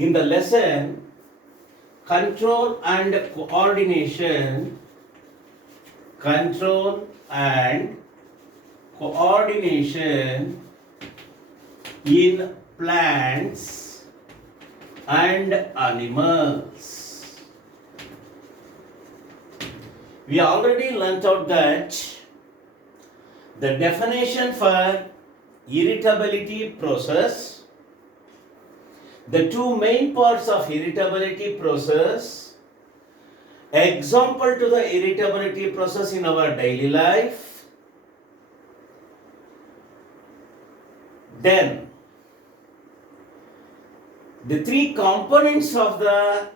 In the lesson, control and coordination, control and coordination in plants and animals. We already learnt out that the definition for irritability process, the two main parts of irritability process, example to the irritability process in our daily life, then the three components of the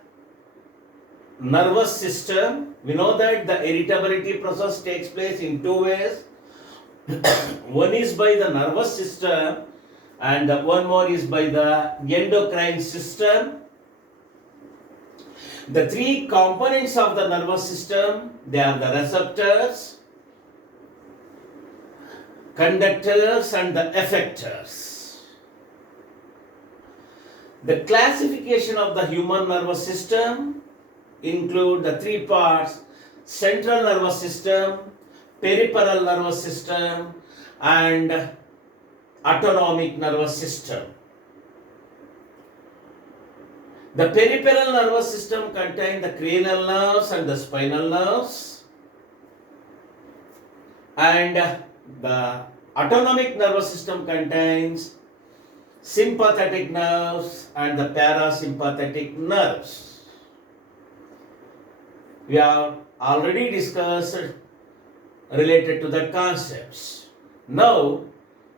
nervous system. We know that the irritability process takes place in two ways. One is by the nervous system and one more is by the endocrine system. The three components of the nervous system, they are the receptors, conductors and the effectors. The classification of the human nervous system include the three parts: central nervous system, peripheral nervous system and autonomic nervous system. The peripheral nervous system contains the cranial nerves and the spinal nerves, and the autonomic nervous system contains sympathetic nerves and the parasympathetic nerves. We have already discussed related to the concepts. Now,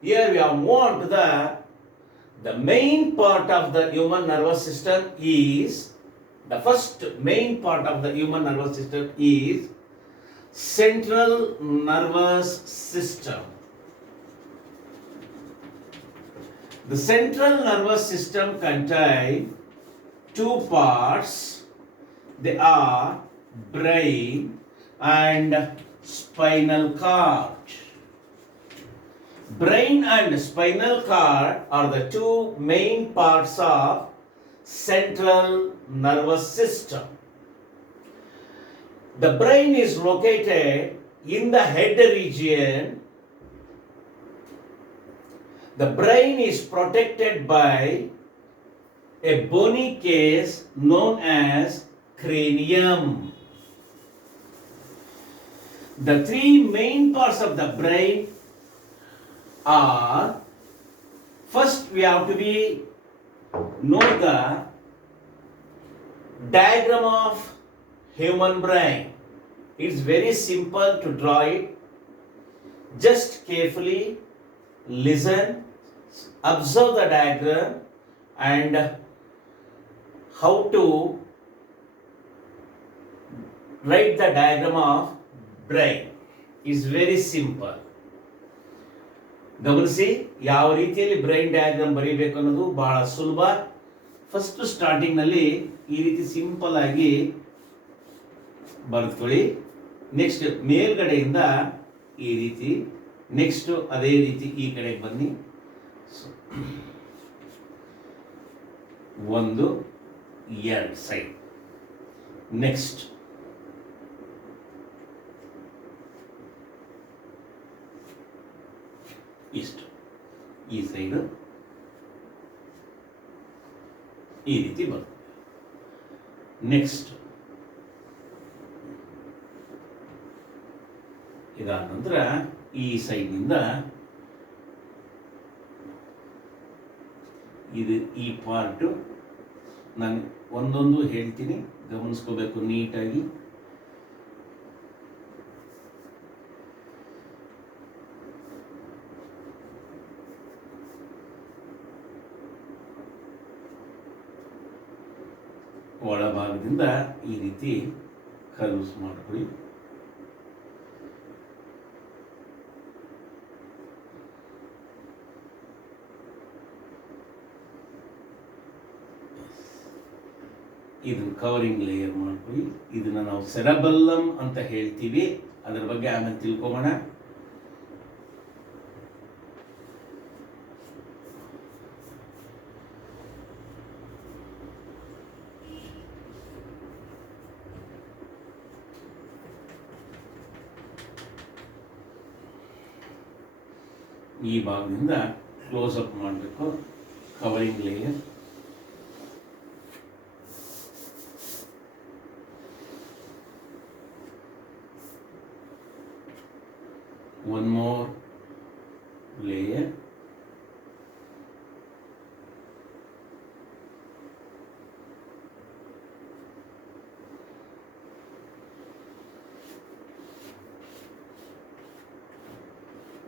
here we have moved on to the main part of the human nervous system is, the first main part of the human nervous system is central nervous system. The central nervous system contains two parts. They are brain and spinal cord. Brain and spinal cord are the two main parts of central nervous system. The brain is located in the head region. The brain is protected by a bony case known as cranium. The three main parts of the brain are, first we have to know the diagram of human brain. It's very simple to draw it. Just carefully listen, observe the diagram and how to write the diagram of brain is very simple. ಗಮನಿಸಿ, ಯಾವ ರೀತಿಯಲ್ಲಿ brain diagram ಬರೀಬೇಕು ಅನ್ನೋದು ಬಹಳ ಸುಲಭ. First starting ನಲ್ಲಿ ಈ ರೀತಿ ಸಿಂಪಲ್ ಆಗಿ ಬರೆದುಕೊಳ್ಳಿ. ನೆಕ್ಸ್ಟ್ ಮೇಲ್ಗಡೆಯಿಂದ ಈ ರೀತಿ, ನೆಕ್ಸ್ಟ್ ಅದೇ ರೀತಿ ಈ ಕಡೆಗೆ ಬನ್ನಿ. ಒಂದು ಎರಡು ಸೈಡ್, ನೆಕ್ಸ್ಟ್ ಇಷ್ಟು ಈ ಸೈಡು ಈ ರೀತಿ ಬರುತ್ತೆ. ನೆಕ್ಸ್ಟ್ ಇದಾದ ನಂತರ ಈ ಸೈಡ್ನಿಂದ ಇದು ಈ ಪಾರ್ಟು ನಾನು ಒಂದೊಂದು ಹೇಳ್ತೀನಿ, ಗಮನಿಸ್ಕೋಬೇಕು ನೀಟಾಗಿ. ಒಳಭಾಗದಿಂದ ಈ ರೀತಿ ಕರ್ವ್ಸ್ ಮಾಡ್ಕೊಳ್ಳಿ. ಇದನ್ನು ಕವರಿಂಗ್ ಲೇಯರ್ ಮಾಡ್ಕೊಳ್ಳಿ. ಇದನ್ನ ನಾವು ಸೆರಬೆಲ್ಲಮ್ ಅಂತ ಹೇಳ್ತೀವಿ, ಅದರ ಬಗ್ಗೆ ಆಮೇಲೆ ತಿಳ್ಕೊಬೋಣ. ಈ ಭಾಗದಿಂದ ಕ್ಲೋಸ್ ಅಪ್ ಮಾಡಬೇಕು. Covering layer, one more layer,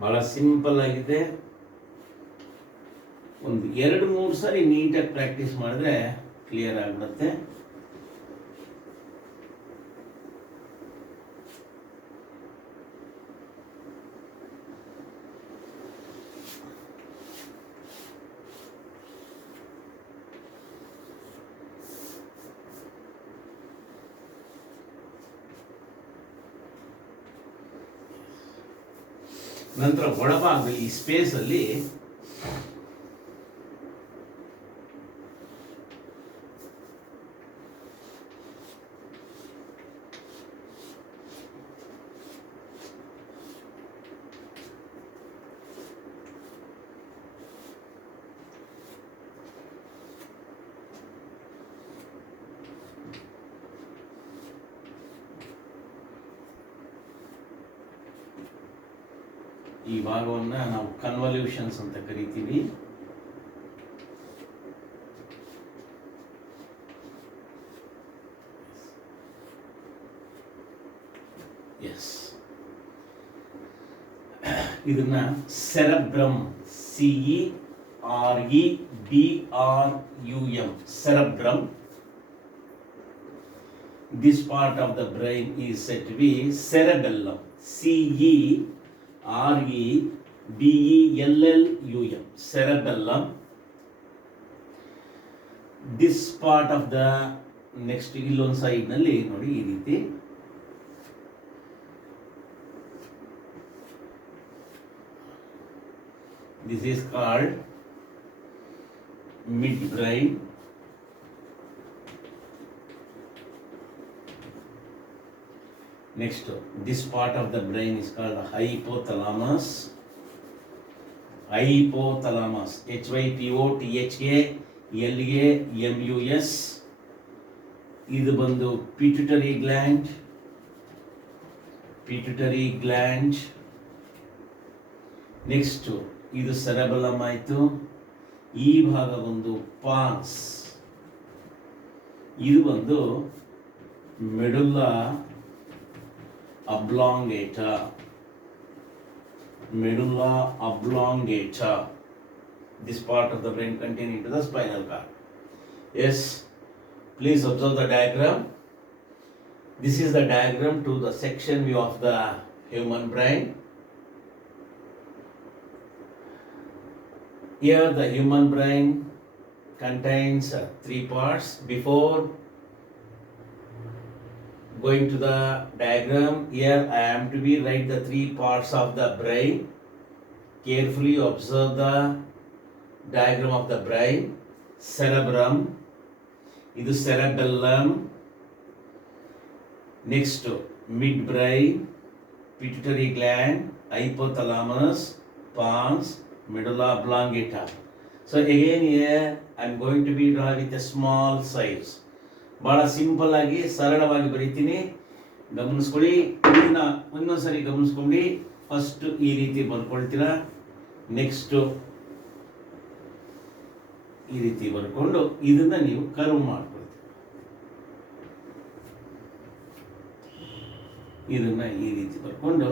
ಬಹಳ ಸಿಂಪಲ್ ಆಗಿದೆ. ಒಂದು 2-3 ಸಾರಿ ನೀಟಾಗಿ ಪ್ರಾಕ್ಟೀಸ್ ಮಾಡಿದ್ರೆ ಕ್ಲಿಯರ್ ಆಗ್ಬಿಡುತ್ತೆ. ನಂತರ ಒಳಭಾಗದಲ್ಲಿ ಈ ಸ್ಪೇಸ್ ಅಲ್ಲಿ ಈ ಭಾಗವನ್ನ ನಾವು ಕನ್ವಲ್ಯೂಷನ್ಸ್ ಅಂತ ಕರಿತೀವಿ. ಎಸ್, ಇದನ್ನ cerebrum, CEREBRUM, cerebrum. This part of the brain is said to be cerebellum, CEREBELLUM, cerebellum. This part of the next ಇಲ್ಲೊಂದು ಸೈಡ್ ನಲ್ಲಿ ನೋಡಿ ಈ ರೀತಿ this is called midbrain. Next, this part of the brain is called the hypothalamus. Hypothalamus, HYPOTHALAMUS. ಇದು ಬಂದು pituitary gland. Next, ಇದು cerebellum ಆಯಿತು. ಈ ಭಾಗ ಬಂದು ಪಾನ್ಸ್, ಇದು ಬಂದು medulla oblongata. Medulla oblongata. This part of the brain contains into the spinal cord. Yes, please observe the diagram. This is the diagram to the section view of the human brain. Here the human brain contains 3 parts. Before going to the diagram, here I am to be write the 3 parts of the brain. Carefully observe the diagram of the brain. Cerebrum, idu cerebellum. Next, midbrain, pituitary gland, hypothalamus, pons, medulla oblongata. So again here I am going to be draw with a small size. ಬಹಳ simple ಆಗಿ ಸರಳವಾಗಿ ಬರೀತೀನಿ, ಗಮನಿಸ್ಕೊಳ್ಳಿ. ಇದನ್ನ ಒಂದೊಂದ್ಸರಿ ಗಮನಿಸ್ಕೊಂಡು first ಈ ರೀತಿ ಬರ್ಕೊಳ್ತೀರಾ, next ಈ ರೀತಿ ಬರ್ಕೊಂಡು ಇದನ್ನ ನೀವು ಕರ್ವ್ ಮಾಡ್ಕೊಳ್ತೀರ. ಇದನ್ನ ಈ ರೀತಿ ಬರ್ಕೊಂಡು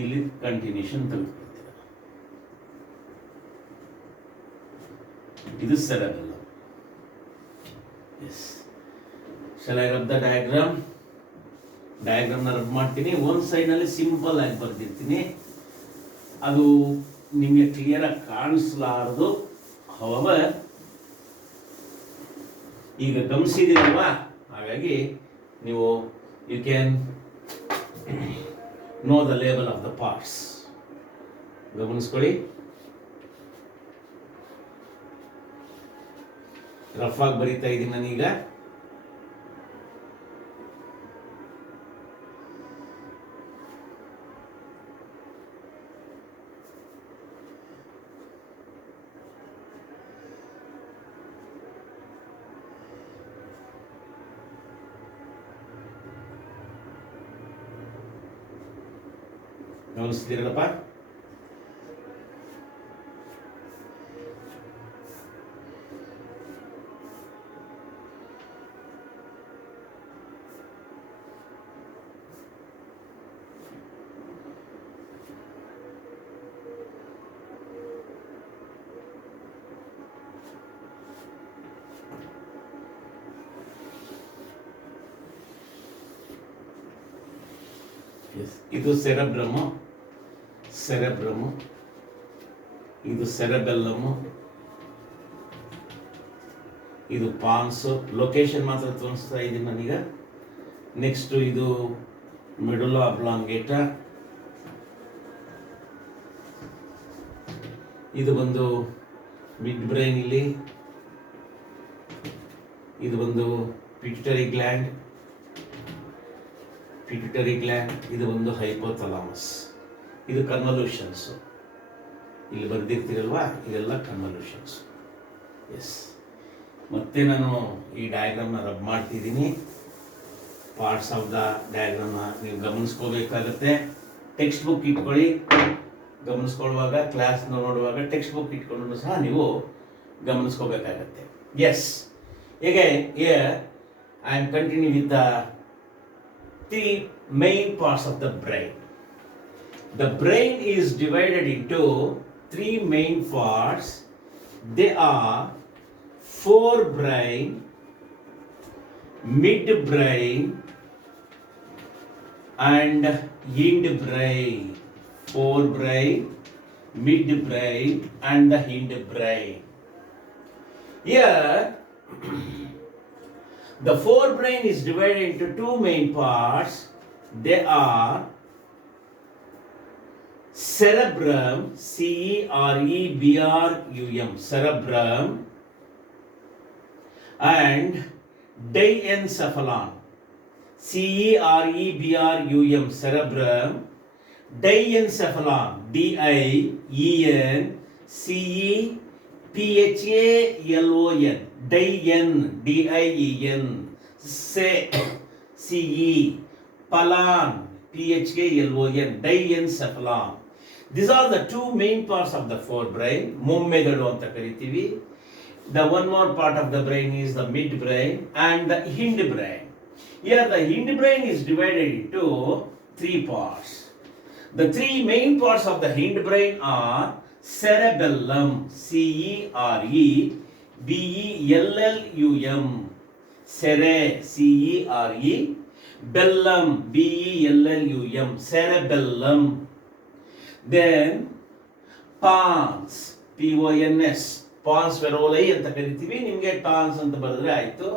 ಇಲ್ಲಿ ಕಂಟಿನ್ಯೂಷನ್ ತೆಗೆದುಕೊಳ್ತೀರ. ಇದು cerebellum. Yes. Shall I rub the diagram? Diagram na rub ಮಾಡ್ತೀನಿ. ಒಂದು ಸೈಡ್ ನಲ್ಲಿ ಸಿಂಪಲ್ ಆಗಿ ಬರ್ದಿರ್ತೀನಿ, ಅದು ನಿಮಗೆ ಕ್ಲಿಯರ್ ಆಗಿ ಕಾಣಿಸಲಾರದು. ಹೌವರ್ ಈಗ ಗಮನಿಸಿದಿರಲ್ವಾ, ಹಾಗಾಗಿ ನೀವು you can know the label of the parts. ಗಮನಿಸ್ಕೊಳ್ಳಿ. ರಫ್ ಆಗಿ ಬರೀತಾ ಇದ್ದೀನಿ ನಾನೀಗ. ಗಮನಿಸ್ತಿದ್ದೀರಲ್ಲಪ್ಪ? ಇದು ಸೆರೆಬ್ರಮ್, ಇದು ಸೆರೆಬೆಲ್ಲಮ್, ಇದು ಪಾನ್ಸ್. ಲೊಕೇಶನ್ ಮಾತ್ರ ತೋರಿಸ್ತಾ ಇದ್ದೀನಿ ನಾನೀಗ. ನೆಕ್ಸ್ಟ್ ಇದು ಮೆಡುಲಾ ಅಬ್ಲಾಂಗೇಟಾ, ಇದು ಬಂದು ಮಿಡ್ ಬ್ರೈನ್. ಇಲ್ಲಿ ಇದು ಬಂದು ಪಿಟ್ಯುಟರಿ ಗ್ಲ್ಯಾಂಡ್, ಇದು ಒಂದು ಹೈಪೋಥಲಾಮಸ್. ಇದು ಕನ್ವಲ್ಯೂಷನ್ಸ್. ಇಲ್ಲಿ ಬರ್ದಿರ್ತೀರಲ್ವಾ, ಇದೆಲ್ಲ ಕನ್ವಲ್ಯೂಷನ್ಸ್. ಎಸ್, ಮತ್ತೆ ನಾನು ಈ ಡಯಾಗ್ರಾಮ್ನ ರಬ್ ಮಾಡ್ತಿದ್ದೀನಿ. ಪಾರ್ಟ್ಸ್ ಆಫ್ ದ ಡಯಾಗ್ರಾಮ್ನ ನೀವು ಗಮನಿಸ್ಕೋಬೇಕಾಗತ್ತೆ. ಟೆಕ್ಸ್ಟ್ ಬುಕ್ ಇಟ್ಕೊಳ್ಳಿ. ಗಮನಿಸ್ಕೊಳ್ಳುವಾಗ, ಕ್ಲಾಸ್ನ ನೋಡುವಾಗ ಟೆಕ್ಸ್ಟ್ ಬುಕ್ ಇಟ್ಕೊಂಡು ಸಹ ನೀವು ಗಮನಿಸ್ಕೋಬೇಕಾಗತ್ತೆ. ಎಸ್, ಹೀಗೆ I am continue with the three main parts of the brain. The brain is divided into three main parts. They are forebrain, midbrain, and hindbrain. Forebrain, midbrain, and the hindbrain. Here the forebrain is divided into two main parts. They are cerebrum, cerebrum, cerebrum, and diencephalon, cerebrum, cerebrum, diencephalon, diencephalon, Dien, D-I-E-N, C-E, Palan, P-H-A-L-O-N, diencephalon. These are the two main parts of the forebrain. Mommegalu anta karitivi. The one more part of the brain is the midbrain and the hindbrain. Here the hindbrain is divided into three parts. The three main parts of the hindbrain are cerebellum, C-E-R-E-B-E-L-L-U-M, cere, C-E-R-E, bellum, B-E-L-L-U-M, cerebellum. Then pons, P-O-N-S, pons feroli anta ಕರಿತೀವಿ. ನಿಮಗೆ dons ಅಂತ ಬರೆದ್ರೆ ಆಯಿತು.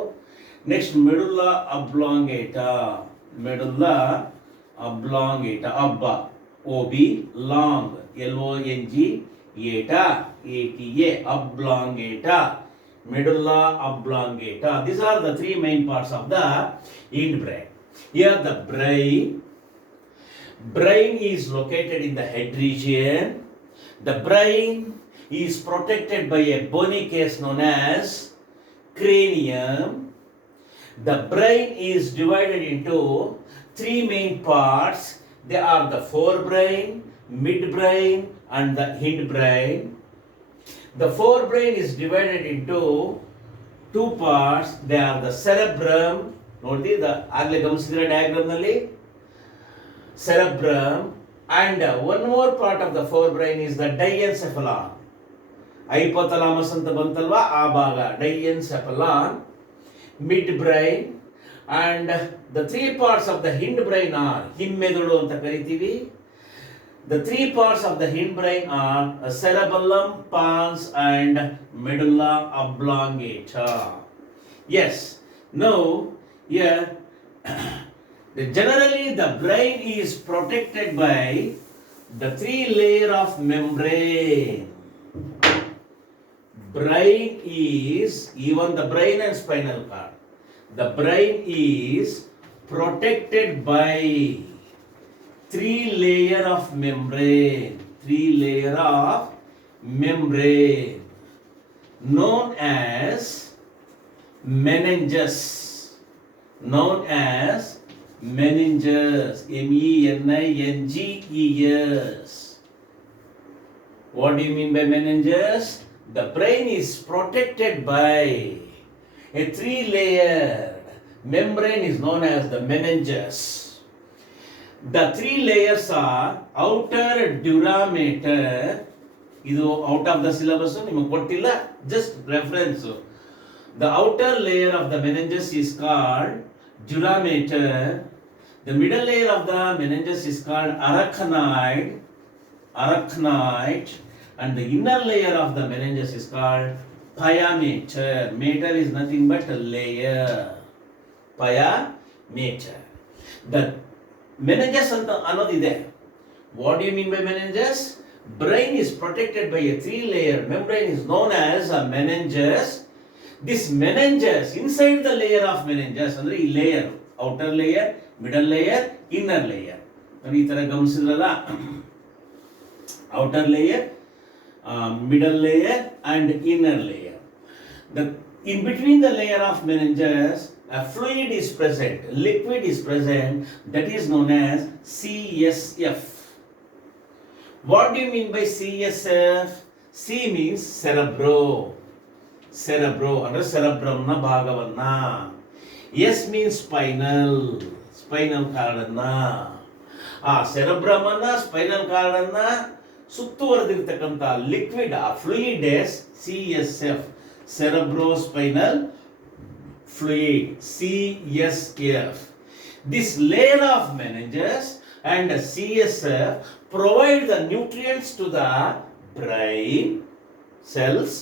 Next ಮೆಡುಲಾ ಅಬ್ಲಾಂಗೇಟಾ, ಅಬ್ಬ, O-B, long, L-O-N-G-A-T-A, A-T-A, oblongata, medulla oblongata. These are the three main parts of the hindbrain. Here the brain is located in the head region. The brain is protected by a bony case known as cranium. The brain is divided into three main parts. They are the forebrain, midbrain, and the hindbrain. The forebrain is divided into two parts. They are the cerebrum. Nodi the agle gamasidira diagram nalli cerebrum, and one more part of the forebrain is the diencephalon. Hypothalamus anta bantalva aa bhaga, diencephalon, midbrain, and the three parts of the hindbrain are himmedulu anta karitivi. The three parts of the hindbrain are cerebellum, pons, and medulla oblongata. Yes. Now, here, generally the brain is protected by the three layer of membrane. Brain is, even the brain and spinal cord, the brain is protected by three layer of membrane, known as meninges, Meninges. Meninges. What do you mean by meninges? The brain is protected by a three-layered membrane is known as the meninges. The three layers are outer durameter. This out of the syllabus, just reference. The outer layer of the meninges is called durameter. The middle layer of the meninges is called arachnoid, and the inner layer of the meninges is called pyometer. Meter is nothing but a layer. Pyometer. The meninges another. What do you mean by meninges? Brain is protected by a three-layer membrane is known as a meninges. This meninges, inside the layer of meninges, ಅಂದ್ರೆ ಈ layer, outer layer, middle layer, inner layer. ಈ ತರ ಗಮನಿಸಿದ್ರಲ್ಲ, outer layer, middle layer and inner layer. In between the layer of meninges, a fluid is present, liquid is present, that is known as CSF. What do you mean by CSF? C means cerebro ಅಂದ್ರೆ cerebrum ನ ಭಾಗವನ್ನ. S means spinal cord ಅನ್ನ. ಆ cerebrum ಅನ್ನ spinal cord ಅನ್ನ ಸುತ್ತುವರೆದಿರತಕ್ಕಂತ liquid fluid is CSF, cerebrospinal fluid, CSF. This layer of meninges and CSF provide the nutrients to the brain cells,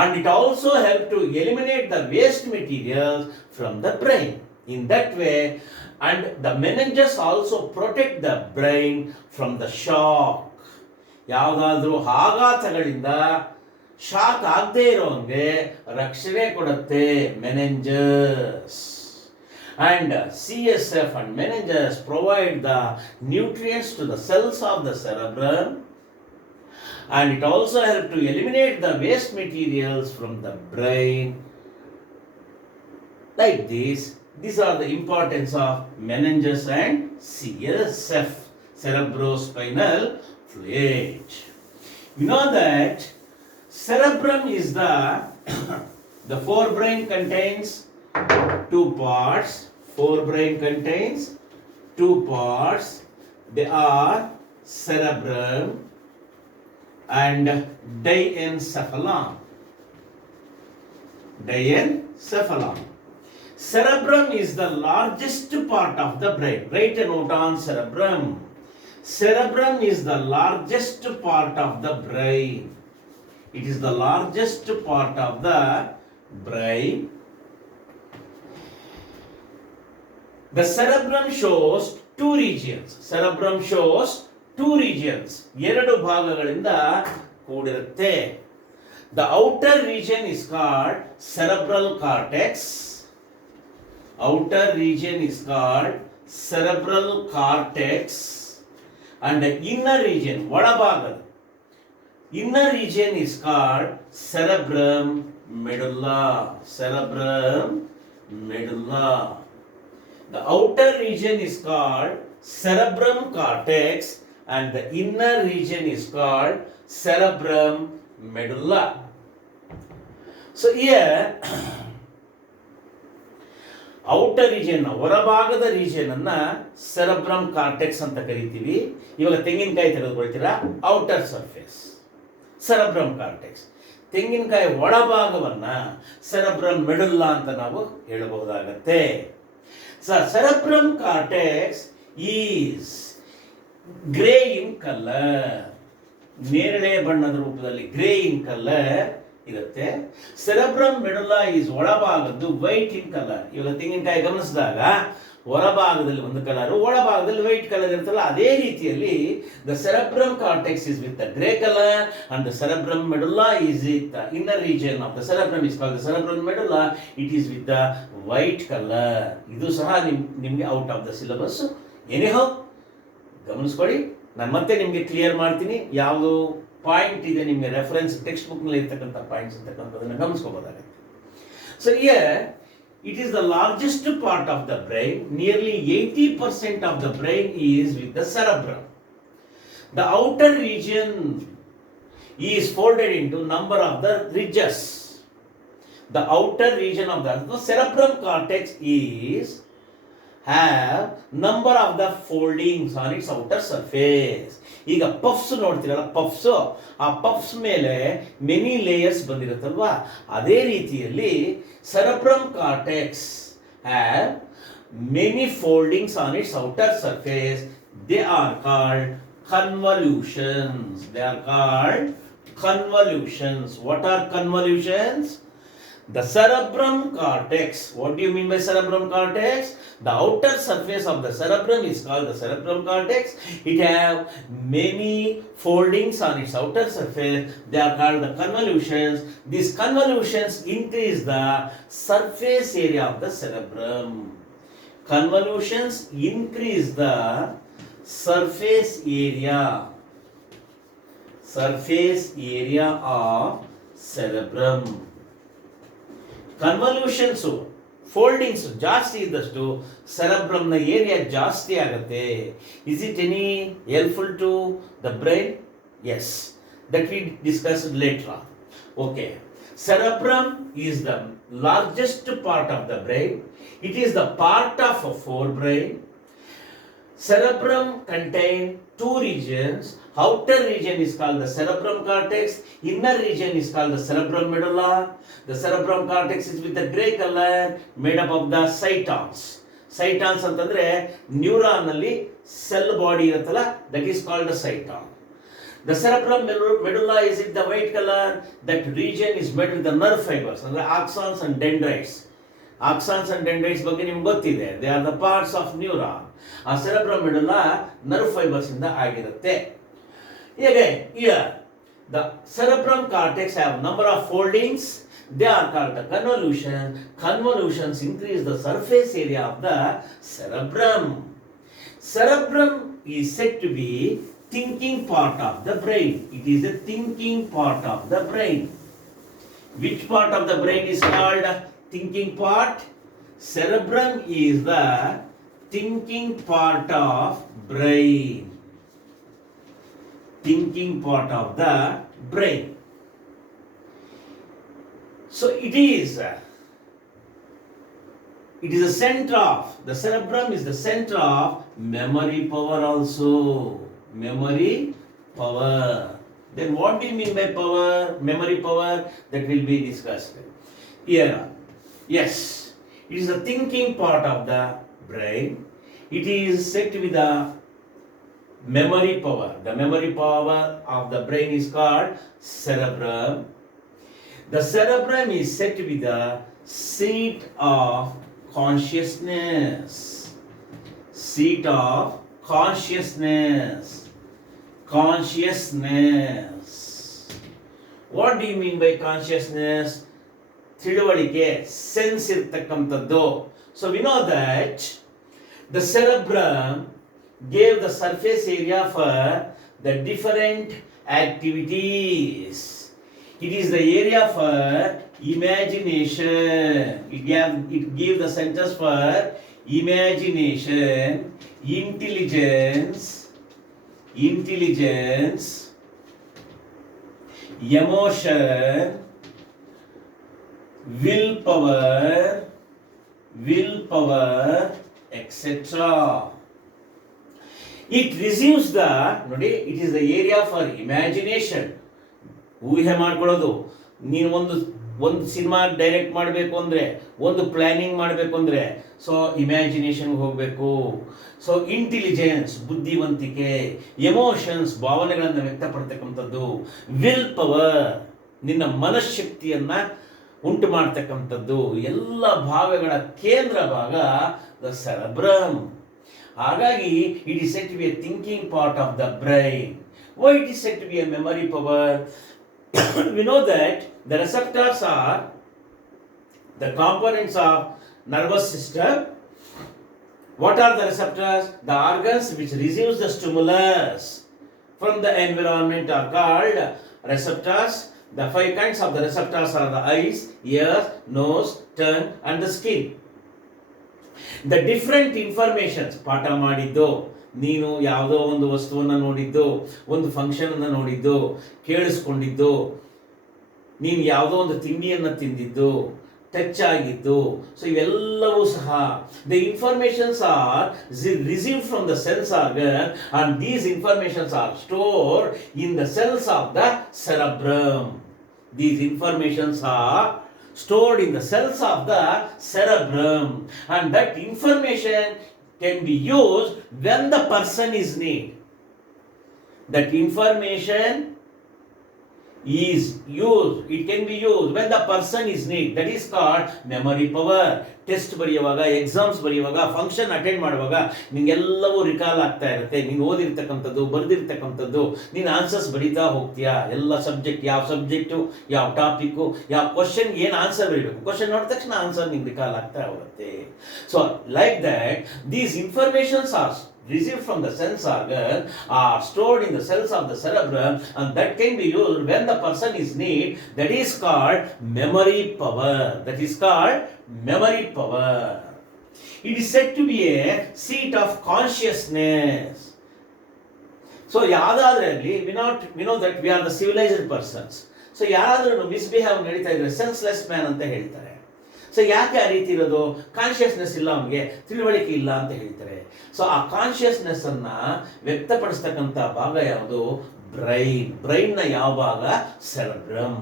and it also helps to eliminate the waste materials from the brain. In that way, and the meninges also protect the brain from the shock. ಯಾವುದಾದ್ರೂ ಆಘಾತಗಳಿಂದ shock ಆಗದೇ ಇರೋಂಗೆ ರಕ್ಷಣೆ ಕೊಡುತ್ತೆ meninges. And CSF and meninges provide the nutrients to the cells of the cerebrum, and it also helps to eliminate the waste materials from the brain. Like this, these are the importance of meninges and CSF, cerebrospinal fluid. You know that cerebrum is the forebrain contains two parts. Forebrain contains two parts. They are cerebrum and diencephalon. Cerebrum is the largest part of the brain. Write a note on cerebrum. Cerebrum is the largest part of the brain. It is the largest part of the brain. The cerebrum shows two regions. ಎರಡು ಭಾಗಗಳಿಂದ ಕೂಡಿರುತ್ತೆ. The outer region is called cerebral cortex. And the inner region, ಒಳಭಾಗದ inner region is called cerebrum medulla. The outer region is called cerebrum cortex and the inner region is called cerebrum medulla. So here outer region, ಹೊರಭಾಗದ region ಅನ್ನ cerebrum cortex ಅಂತ ಕರಿತೀವಿ. ಇವಾಗ ತೆಂಗಿನಕಾಯಿ ತೆಗೆದುಕೊಳ್ತೀರಾ, outer surface cerebrum cortex. ತೆಂಗಿನಕಾಯಿ ಒಳಭಾಗವನ್ನ cerebrum medulla ಅಂತ ನಾವು ಹೇಳಬಹುದಾಗತ್ತೆ. So cerebrum cortex is grey in color. ನೇರಳೆ ಬಣ್ಣದ ರೂಪದಲ್ಲಿ grey in color ಇರುತ್ತೆ. cerebrum medulla is ಒಳಭಾಗದ್ದು ವೈಟ್ ಇನ್ ಕಲರ್. ಇವಾಗ ತೆಂಗಿನಕಾಯಿ ಗಮನಿಸಿದಾಗ ಹೊರಭಾಗದಲ್ಲಿ ಒಂದು ಕಲರ್, ಒಳಭಾಗದಲ್ಲಿ ವೈಟ್ ಕಲರ್ ಇರುತ್ತಲ್ಲ, ಅದೇ ರೀತಿಯಲ್ಲಿ the cerebrum cortex is with the grey color and the cerebrum medulla is with the inner region of the cerebrum is called the cerebrum medulla. It is with the white color. ಇದು ಸಹ ನಿಮಗೆ out of the syllabus. Anyhow ಗಮನಿಸ್ಕೊಳ್ಳಿ, ನಾನು ಮತ್ತೆ ನಿಮಗೆ clear ಮಾಡ್ತೀನಿ. ಯಾವುದು point ಇದೆ ನಿಮಗೆ ರೆಫರೆನ್ಸ್ ಟೆಕ್ಸ್ಟ್ ಬುಕ್ನಲ್ಲಿ ಇರ್ತಕ್ಕಂಥ ಪಾಯಿಂಟ್ಸ್ ಅಂತಕ್ಕಂಥದ್ದನ್ನು ಗಮನಿಸ್ಕೋಬೋದಾಗುತ್ತೆ. So it is the largest part of the brain. Nearly 80% of the brain is with the cerebrum. The outer region is folded into number of the ridges. The outer region of the cerebrum cortex is have number of the foldings on its outer surface. ಈಗ puffs ನೋಡ್ತೀರಲ್ಲ, puffs, ಆ puffs ಮೇಲೆ many layers ಬಂದಿರುತ್ತಲ್ವಾ, ಅದೇ ರೀತಿಯಲ್ಲಿ cerebrum cortex have many foldings on its outer surface. They are called convolutions. They are called convolutions. What are convolutions? The cerebrum cortex. What do you mean by cerebrum cortex? The outer surface of the cerebrum is called the cerebrum cortex. It have many foldings on its outer surface. They are called the convolutions. These convolutions increase the surface area of the cerebrum. Convolutions increase the surface area of cerebrum. Convolutions, foldings ಜಾಸ್ತಿ ಇದ್ದಷ್ಟು ಸೆರೆಬ್ರಮ್ನ area ಜಾಸ್ತಿ ಆಗುತ್ತೆ. Is it any helpful to the brain? Yes, that we discuss later. Okay, cerebrum is the largest part of the brain. It is the part of a forebrain. Cerebrum contains two regions. Outer region is called the cerebrum cortex. Inner region is called the cerebrum medulla. The cerebrum cortex is with the grey color, made up of the cytons. Cytons ಅಂತಂದ್ರೆ neuron ಅಲ್ಲಿ cell body ಇರುತ್ತಲ್ಲ, that is called the cyton. The cerebrum medulla is in the white color. That region is made with the nerve fibers, ಅಂದ್ರೆ axons and dendrites. Axons and dendrites ಬಗ್ಗೆ ನಿಮ್ಗೆ ಗೊತ್ತಿದೆ. They are the parts of neuron. ಆ cerebrum medulla nerve fibers ಇಂದ ಆಗಿರುತ್ತೆ. Again, here the cerebrum cortex have number of foldings. They are called the convolution. Convolutions increase the surface area of the cerebrum. Cerebrum is said to be thinking part of the brain. It is a thinking part of the brain. Which part of the brain is called thinking part? Cerebrum is the thinking part of brain. Thinking part of the brain. So it is a center of, the cerebrum is the center of memory power also. Memory power. Then what do you mean by power? Memory power, that will be discussed here. Yes, it is the thinking part of the brain. It is said to be the memory power. The memory power of the brain is called cerebrum. The cerebrum is said to be the seat of consciousness. Seat of consciousness. Consciousness. What do you mean by consciousness? ತಿಳುವಳಿಕೆ, sense ಇರ್ತಕ್ಕಂಥದ್ದು. So we know that the cerebrum gave the surface area for the different activities. It is the area for imagination. It gave the centers for imagination, intelligence, emotion, willpower, etc. It receives the, ನೋಡಿ, it is the area for imagination. ಊಹೆ ಮಾಡ್ಕೊಳ್ಳೋದು. ನೀನು ಒಂದು cinema direct ಮಾಡಬೇಕು ಅಂದರೆ, ಒಂದು planning ಮಾಡಬೇಕು ಅಂದರೆ, ಸೊ ಇಮ್ಯಾಜಿನೇಷನ್ಗೆ ಹೋಗಬೇಕು. ಸೊ ಇಂಟೆಲಿಜೆನ್ಸ್, ಬುದ್ಧಿವಂತಿಕೆ, ಎಮೋಷನ್ಸ್, ಭಾವನೆಗಳನ್ನು ವ್ಯಕ್ತಪಡ್ತಕ್ಕಂಥದ್ದು, ವಿಲ್ ಪವರ್, ನಿನ್ನ ಮನಃಶಕ್ತಿಯನ್ನು ಉಂಟು ಮಾಡ್ತಕ್ಕಂಥದ್ದು, ಎಲ್ಲ ಭಾಗಗಳ ಕೇಂದ್ರ ಭಾಗ ದ ಸೆರೆಬ್ರಮ್. ಹಾಗಾಗಿ it is said to be a thinking part of the brain. Why it is said to be a memory power? We know that the receptors are the components of nervous system. What are the receptors? The organs which receives the stimulus from the environment are called receptors. The 5 kinds of the receptors are the eyes, ears, nose, tongue and the skin. The different informations, ಪಾಠ ಮಾಡಿದ್ದು, ನೀನು ಯಾವುದೋ ಒಂದು ವಸ್ತುವನ್ನು ನೋಡಿದ್ದು, ಒಂದು ಫಂಕ್ಷನನ್ನು ನೋಡಿದ್ದು, ಕೇಳಿಸ್ಕೊಂಡಿದ್ದು, ನೀನು ಯಾವುದೋ ಒಂದು ತಿಂಡಿಯನ್ನು ತಿಂದಿದ್ದು, ಟಚ್ ಆಗಿದ್ದು, ಸೊ ಇವೆಲ್ಲವೂ ಸಹ the informations are received from the sense organ and these informations are stored in the cells of the cerebrum. These informations are stored in the cells of the cerebrum, and that information can be used when the person is need. That information is used, it can be used when the person is need. That is called memory power. Test ಬರೆಯುವಾಗ, exams ಬರೆಯುವಾಗ, function attend ಮಾಡುವಾಗ ನಿಂಗೆಲ್ಲವೂ recall ಆಗ್ತಾ ಇರುತ್ತೆ. ನೀನು ಓದಿರ್ತಕ್ಕಂಥದ್ದು, ಬರೆದಿರ್ತಕ್ಕಂಥದ್ದು, ನೀನು answers ಬರೀತಾ ಹೋಗ್ತೀಯಾ. ಎಲ್ಲ ಸಬ್ಜೆಕ್ಟ್, ಯಾವ ಸಬ್ಜೆಕ್ಟು, ಯಾವ ಟಾಪಿಕ್ಕು, ಯಾವ ಕ್ವಶನ್ಗೆ ಏನು ಆನ್ಸರ್ ಬರೀಬೇಕು, ಕ್ವಶನ್ ನೋಡಿದ ತಕ್ಷಣ ಆನ್ಸರ್ ನಿಂಗೆ ರಿಕಾಲ್ ಆಗ್ತಾ ಹೋಗುತ್ತೆ. So like that these informations are received from the sense organ are stored in the cells of the cerebrum, and that can be used when the person is need. That is called memory power. That is called memory power. It is said to be a seat of consciousness. So ಯಾವ್ದಾದ್ರೆ ಆಗಲಿ, we know that we are the civilized persons. So ಯಾರಾದ್ರೂ misbehave ನಡೀತಾ ಇದ್ರೆ senseless man ಅಂತ ಹೇಳ್ತಾರೆ. So ಯಾಕೆ ಆ ರೀತಿ ಇರೋದು? ಕಾನ್ಷಿಯಸ್ನೆಸ್ ಇಲ್ಲ, ಅವನಿಗೆ ತಿಳುವಳಿಕೆ ಇಲ್ಲ ಅಂತ ಹೇಳ್ತಾರೆ. ಸೊ ಆ ಕಾನ್ಷಿಯಸ್ನೆಸ್ ಅನ್ನ ವ್ಯಕ್ತಪಡಿಸ್ತಕ್ಕಂಥ ಭಾಗ ಯಾವುದು? ಬ್ರೈನ್ನ ಯಾವ ಭಾಗ? ಸೆರೆಬ್ರಮ್.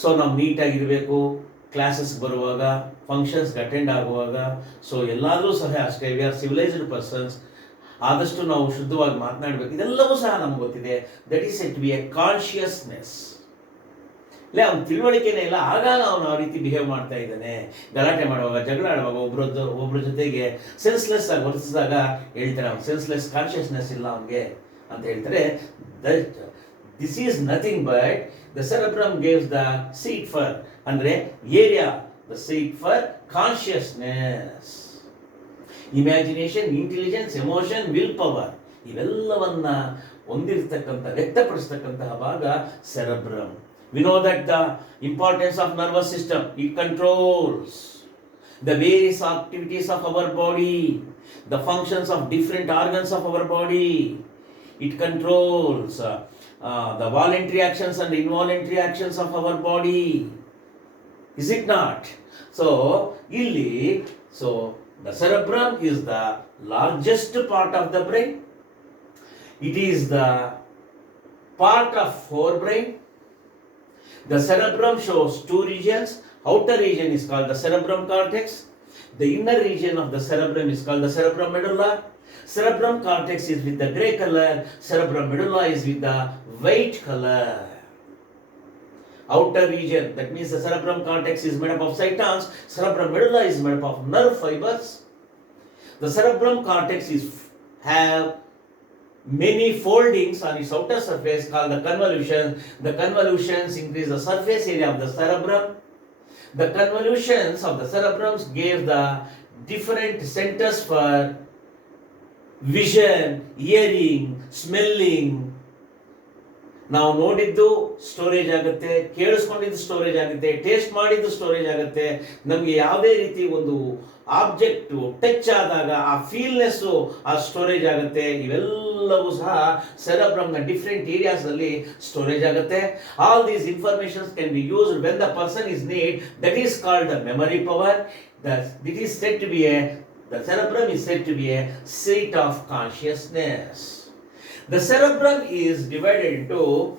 ಸೊ ನಾವು ನೀಟಾಗಿರಬೇಕು, ಕ್ಲಾಸಸ್ಗೆ ಬರುವಾಗ, ಫಂಕ್ಷನ್ಸ್ಗೆ ಅಟೆಂಡ್ ಆಗುವಾಗ. ಸೊ ಎಲ್ಲಾದರೂ ಸಹ ಅಷ್ಟೇ, ವಿ ಆರ್ ಸಿವಿಲೈಸ್ಡ್ ಪರ್ಸನ್ಸ್, ಆದಷ್ಟು ನಾವು ಶುದ್ಧವಾಗಿ ಮಾತನಾಡಬೇಕು. ಇದೆಲ್ಲವೂ ಸಹ ನಮ್ಗೆ ಗೊತ್ತಿದೆ. That is it be A consciousness. ಇಲ್ಲ, ಅವ್ನ ತಿಳುವಳಿಕೆನೇ ಇಲ್ಲ, ಆಗಾಗ ಅವನು ಆ ರೀತಿ ಬಿಹೇವ್ ಮಾಡ್ತಾ ಇದ್ದಾನೆ. ಗಲಾಟೆ ಮಾಡುವಾಗ, ಜಗಳ ಆಡುವಾಗ, ಒಬ್ಬರ ಜೊತೆಗೆ ಸೆನ್ಸ್ಲೆಸ್ ಆಗಿ ವರ್ತಿಸಿದಾಗ ಹೇಳ್ತಾರೆ ಅವ್ನು ಸೆನ್ಸ್ಲೆಸ್, ಕಾನ್ಷಿಯಸ್ನೆಸ್ ಇಲ್ಲ ಅವನಿಗೆ ಅಂತ ಹೇಳ್ತಾರೆ. That this is nothing but the cerebrum gives the seat for, ಅಂದರೆ area, the seat for consciousness. Imagination, intelligence, emotion, will power ಇವೆಲ್ಲವನ್ನ ಹೊಂದಿರತಕ್ಕಂಥ, ವ್ಯಕ್ತಪಡಿಸ್ತಕ್ಕಂತಹ ಭಾಗ cerebrum. We know that the importance of nervous system, it controls the various activities of our body, the functions of different organs of our body. It controls the voluntary actions and involuntary actions of our body. Is it not? So, the cerebrum is the largest part of the brain. It is the part of forebrain. The cerebrum shows two regions. Outer region is called the cerebrum cortex. The inner region of the cerebrum is called the cerebrum medulla. Cerebrum cortex is with the grey color. Cerebrum medulla is with the white color. Outer region, that means the cerebrum cortex is made up of cytons. Cerebrum medulla is made up of nerve fibers. The cerebrum cortex have many foldings on its outer surface called the convolutions. The convolutions increase the surface area of the cerebrum. The convolutions of the cerebrums gave the different centers for vision, hearing, smelling. ನಾವು ನೋಡಿದ್ದು storage ಆಗುತ್ತೆ, ಕೇಳಿಸ್ಕೊಂಡಿದ್ದು storage ಆಗುತ್ತೆ, taste ಮಾಡಿದ್ದು storage ಆಗುತ್ತೆ. ನಮಗೆ ಯಾವುದೇ ರೀತಿ ಒಂದು ಆಬ್ಜೆಕ್ಟು ಟಚ್ ಆದಾಗ ಆ ಫೀಲ್ನೆಸ್ಸು ಆ ಸ್ಟೋರೇಜ್ ಆಗುತ್ತೆ. ಇವೆಲ್ಲವೂ ಸಹ ಸೆರೆಬ್ರಮ್ನ ಡಿಫ್ರೆಂಟ್ ಏರಿಯಾಸ್ ಅಲ್ಲಿ ಸ್ಟೋರೇಜ್ ಆಗುತ್ತೆ. All these informations can be used when the person is need. That is called the memory power. It is said to be the cerebrum is said to be a seat of consciousness. The cerebrum is divided into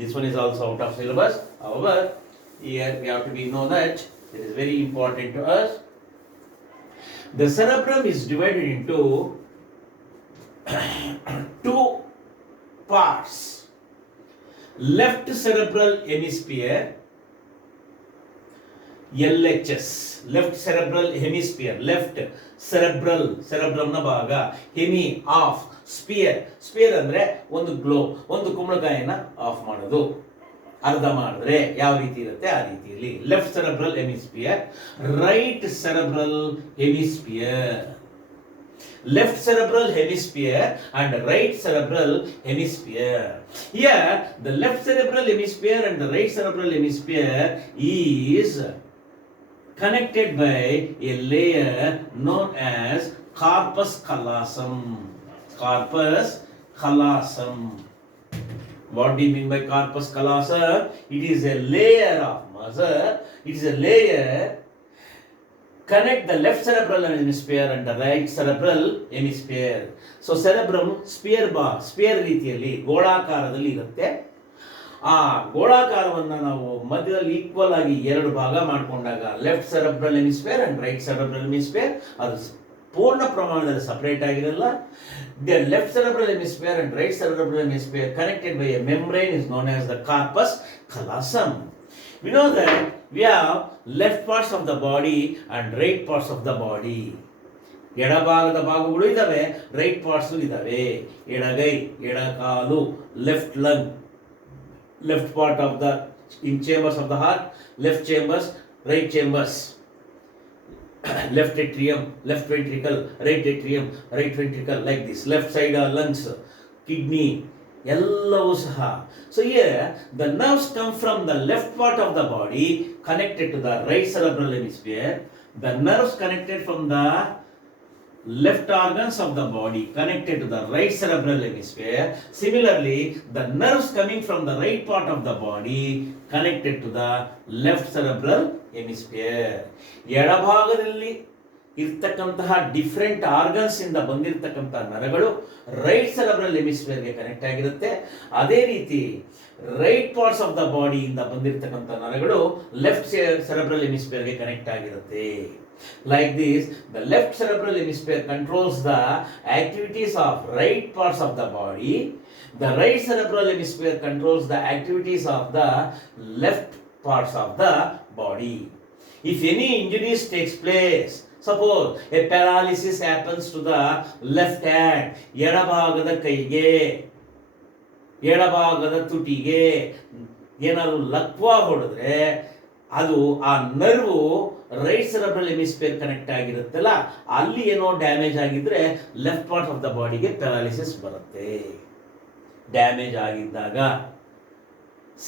this one is also out of syllabus. However, here we have to know that it is very important to us. The cerebrum is divided into two parts. Left cerebral hemisphere, LHS, left cerebral hemisphere, left cerebral, cerebrum ನ ಭಾಗ, hemi of, spear ಅಂದ್ರೆ ಒಂದು globe, ಒಂದು ಕುಂಬಳಕಾಯಿನ of ಮಾಡೋದು, ಅರ್ಧ ಮಾಡಿದ್ರೆ ಯಾವ ರೀತಿ ಇರುತ್ತೆ ಆ ರೀತಿಯಲ್ಲಿ. Left cerebral hemisphere, right cerebral hemisphere. left cerebral hemisphere and right cerebral hemisphere. Here, the left cerebral hemisphere and the right cerebral hemisphere is connected by a layer known as corpus callosum. Corpus callosum. What do you mean by corpus callosum? It is a layer of muscle. It is a layer connect the left cerebral hemisphere and the right cerebral hemisphere. So cerebrum sphere ರೀತಿಯಲ್ಲಿ ಗೋಳಾಕಾರದಲ್ಲಿ ಇರುತ್ತೆ. ಆ ಗೋಳಾಕಾರವನ್ನು ನಾವು ಮಧ್ಯದಲ್ಲಿ equal ಆಗಿ ಎರಡು ಭಾಗ ಮಾಡಿಕೊಂಡಾಗ left cerebral hemisphere and write cerebral hemisphere ಅದು ಪೂರ್ಣ ಪ್ರಮಾಣದಲ್ಲಿ ಸಪರೇಟ್ ಆಗಿರಲ್ಲ. The left cerebral hemisphere and right cerebral hemisphere connected by a membrane is known as the corpus callosum. We know that we have left parts of the body and right parts of the body. ಎಡಭಾಗದ ಭಾಗಗಳು ಇದ್ದಾವೆ, right parts ಇದ್ದಾವೆ. ಎಡಗೈ, ಎಡಕಾಲು, left lung, left part of the in chambers of the heart, left chambers, right chambers, left atrium, left ventricle, right atrium, right ventricle, like this. Left side are lungs, kidney, ಎಲ್ಲವೂ ಸಹ. So here the nerves come from the left part of the body connected to the right cerebral hemisphere. The nerves connected from the left organs of the body connected to the right cerebral hemisphere. Similarly, the nerves coming from the right part of the body connected to the left cerebral hemisphere. ಎಡಭಾಗದಲ್ಲಿ ಇರ್ತಕ್ಕಂತಹ different organs ಇಂದ ಬಂದಿರತಕ್ಕಂತಹ ನರಗಳು right cerebral ಹೆಮಿಸ್ಫಿಯರ್ಗೆ connect ಆಗಿರುತ್ತೆ. ಅದೇ ರೀತಿ right parts of the body ಇಂದ ಬಂದಿರತಕ್ಕಂಥ ನರಗಳು ಲೆಫ್ಟ್ ಸೆರೆಬ್ರಲ್ ಹೆಮಿಸ್ಫಿಯರ್ಗೆ ಕನೆಕ್ಟ್ ಆಗಿರುತ್ತೆ. Like this, the left cerebral hemisphere controls the activities of right parts of the body. The right cerebral hemisphere controls the activities of the left parts of the body. If any injuries takes place, suppose a paralysis happens to the left hand, ಎಡಭಾಗದ ಕೈಗೆ, ಎಡಭಾಗದ ತುಟಿಗೆ ಏನಾದ್ರು ಲಕ್ವಾ ಹೊಡೆದ್ರೆ ಅದು ಆ ನರ್ವು right cerebral hemisphere connect ಆಗಿರುತ್ತಲ್ಲ, ಅಲ್ಲಿ ಏನೋ damage ಆಗಿದ್ರೆ ಲೆಫ್ಟ್ ಪಾರ್ಟ್ ಆಫ್ ದ ಬಾಡಿಗೆ ಪ್ಯಾರಾಲಿಸಿಸ್ ಬರುತ್ತೆ. ಡ್ಯಾಮೇಜ್ ಆಗಿದ್ದಾಗ,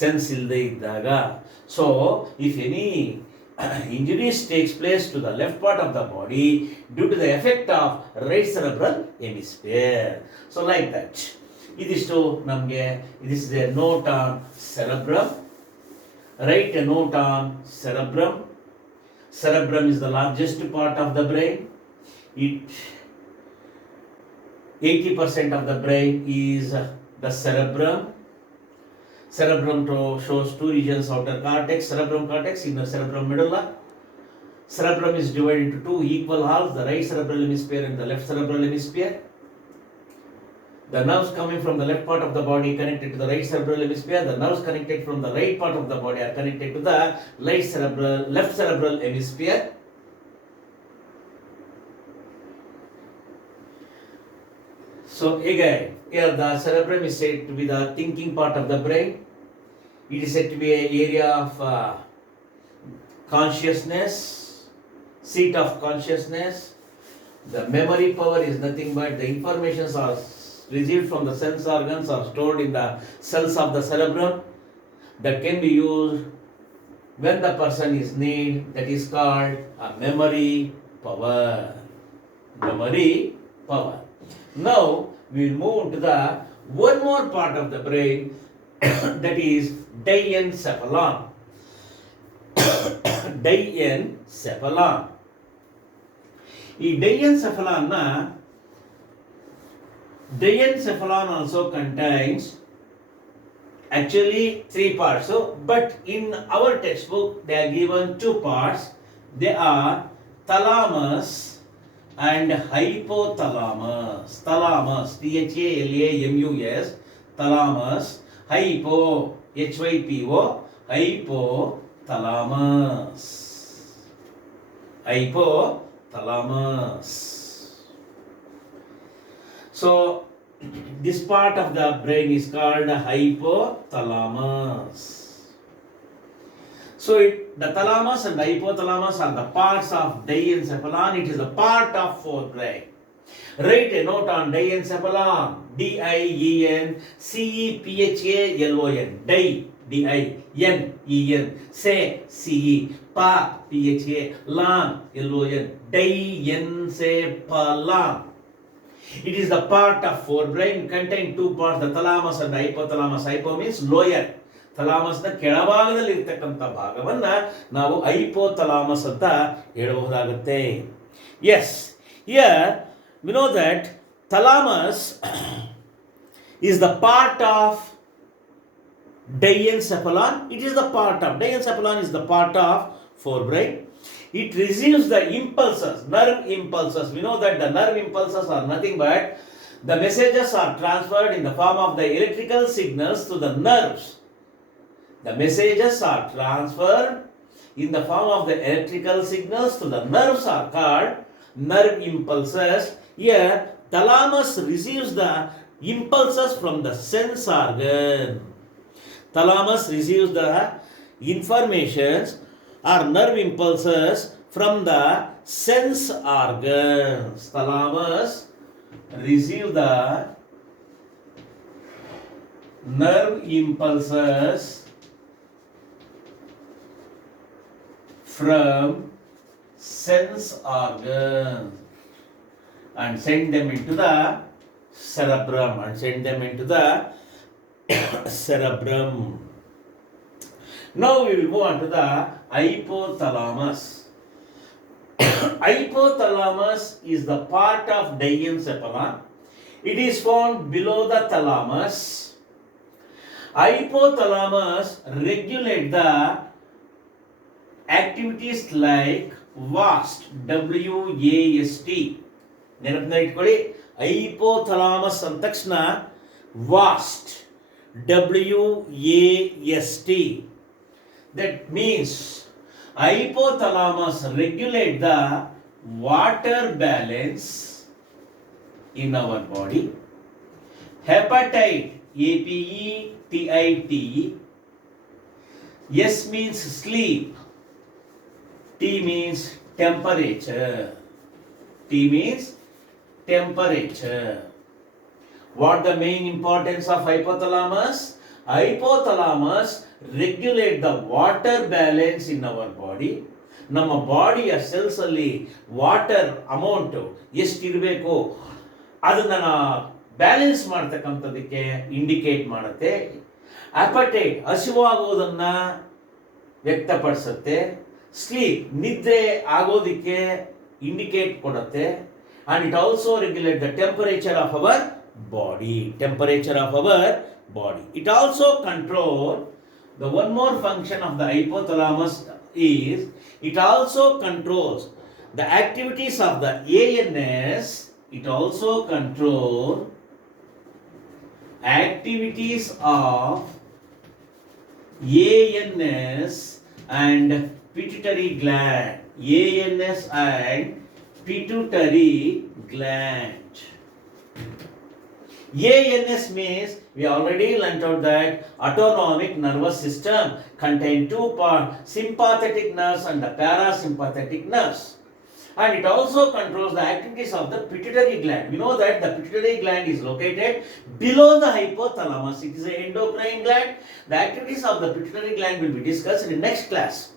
ಸೆನ್ಸ್ ಇಲ್ಲದೆ ಇದ್ದಾಗ. So if any injuries takes place to the left part of the body due to the effect of right cerebral hemisphere. So like that. ಇದಿಷ್ಟು ನಮಗೆ this is a note on cerebrum. Write a note on cerebrum. Cerebrum is the largest part of the brain. 80% of the brain is the cerebrum. Cerebrum shows two regions, outer cortex, cerebrum cortex, inner cerebrum medulla. Cerebrum is divided into two equal halves, the right cerebral hemisphere and the left cerebral hemisphere. The nerves coming from the left part of the body connected to the right cerebral hemisphere. The nerves connected from the right part of the body are connected to the left cerebral hemisphere. So again, here the cerebrum is said to be the thinking part of the brain. It is said to be an area of consciousness, seat of consciousness. The memory power is nothing but the informations are received from the sense organs are stored in the cells of the cerebrum that can be used when the person is need. That is called a memory power. Memory power. Now we will move to the one more part of the brain that is diencephalon. Diencephalon. ಈ diencephalon also contains actually three parts. So, but in our textbook they are given two parts. They are thalamus and hypothalamus. Thalamus, Thalamus, thalamus, hypo, hypo, hypothalamus. Hypothalamus. So this part of the brain is called hypothalamus. So the thalamus and the hypothalamus are the parts of diencephalon. It is a part of forebrain. Write a note on diencephalon. DIENCEPHALON. DINEN. Say CE. Pa PHA. Lon LON. Diencephalon. It is the part of forebrain contain two parts, the thalamus and the hypothalamus. Hypo means lower. ಥಲಾಮಸ್ನ ಕೆಳಭಾಗದಲ್ಲಿ ಇರ್ತಕ್ಕಂಥ ಭಾಗವನ್ನ ನಾವು hypothalamus ಅಂತ ಹೇಳಬಹುದಾಗುತ್ತೆ. Yes, here we know that thalamus is the part of diencephalon. It is the part of diencephalon is the part of forebrain. It receives the impulses, nerve impulses. We know that the nerve impulses are nothing but the messages are transferred in the form of the electrical signals to the nerves. The messages are transferred in the form of the electrical signals to the nerves are called nerve impulses. Here, thalamus receives the impulses from the sense organ. Thalamus receives the informations or nerve impulses from the sense organs. Thalamus receives the nerve impulses from sense organs and send them into the cerebrum Now we will move on to the hypothalamus. Hypothalamus is the part of diencephalon. It is found below the thalamus. Hypothalamus regulates the activities like WAST, WAST. ನೆನಪಿನ ಇಟ್ಕೊಳ್ಳಿ, hypothalamus ಅಂದ ತಕ್ಷಣ vast, WAST. That means hypothalamus regulate the water balance in our body. Hepatite, APETIT. S means sleep. T means temperature. T means temperature. What the main importance of hypothalamus? Hypothalamus regulate the water balance in our body. ನಮ್ಮ ಬಾಡಿಯ cells ಅಲ್ಲಿ water amount ಎಷ್ಟಿರಬೇಕು ಅದನ್ನ balance ಮಾಡ್ತಕ್ಕಂಥದಕ್ಕೆ indicate ಮಾಡುತ್ತೆ. Appetite, ಹಸಿವಾಗೋದನ್ನ ವ್ಯಕ್ತಪಡಿಸುತ್ತೆ. Sleep, ನಿದ್ರೆ ಆಗೋದಕ್ಕೆ indicate ಕೊಡುತ್ತೆ. and it also regulates the temperature of our body. It also controls the one more function of the hypothalamus is it also controls the activities of the ANS. It also controls activities of ANS and pituitary gland. ANS and pituitary gland. ANS means we already learnt out that autonomic nervous system contain two parts, sympathetic nerves and the parasympathetic nerves. And it also controls the activities of the pituitary gland. We know that the pituitary gland is located below the hypothalamus. It is an endocrine gland. The activities of the pituitary gland will be discussed in the next class.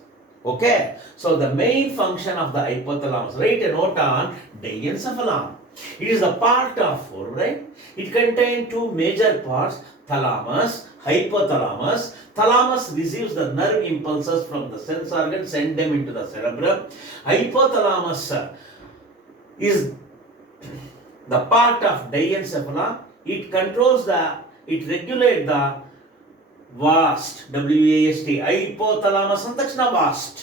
Okay, so the main function of the hypothalamus, write a note on diencephalon. It is a part of forebrain. It contains two major parts, thalamus, hypothalamus. Thalamus receives the nerve impulses from the sense organ, send them into the cerebrum. Hypothalamus is the part of diencephalon. It regulates the WAST, WAST. Hypothalamus ಅಂತ ತಕ್ಷಣ WAST.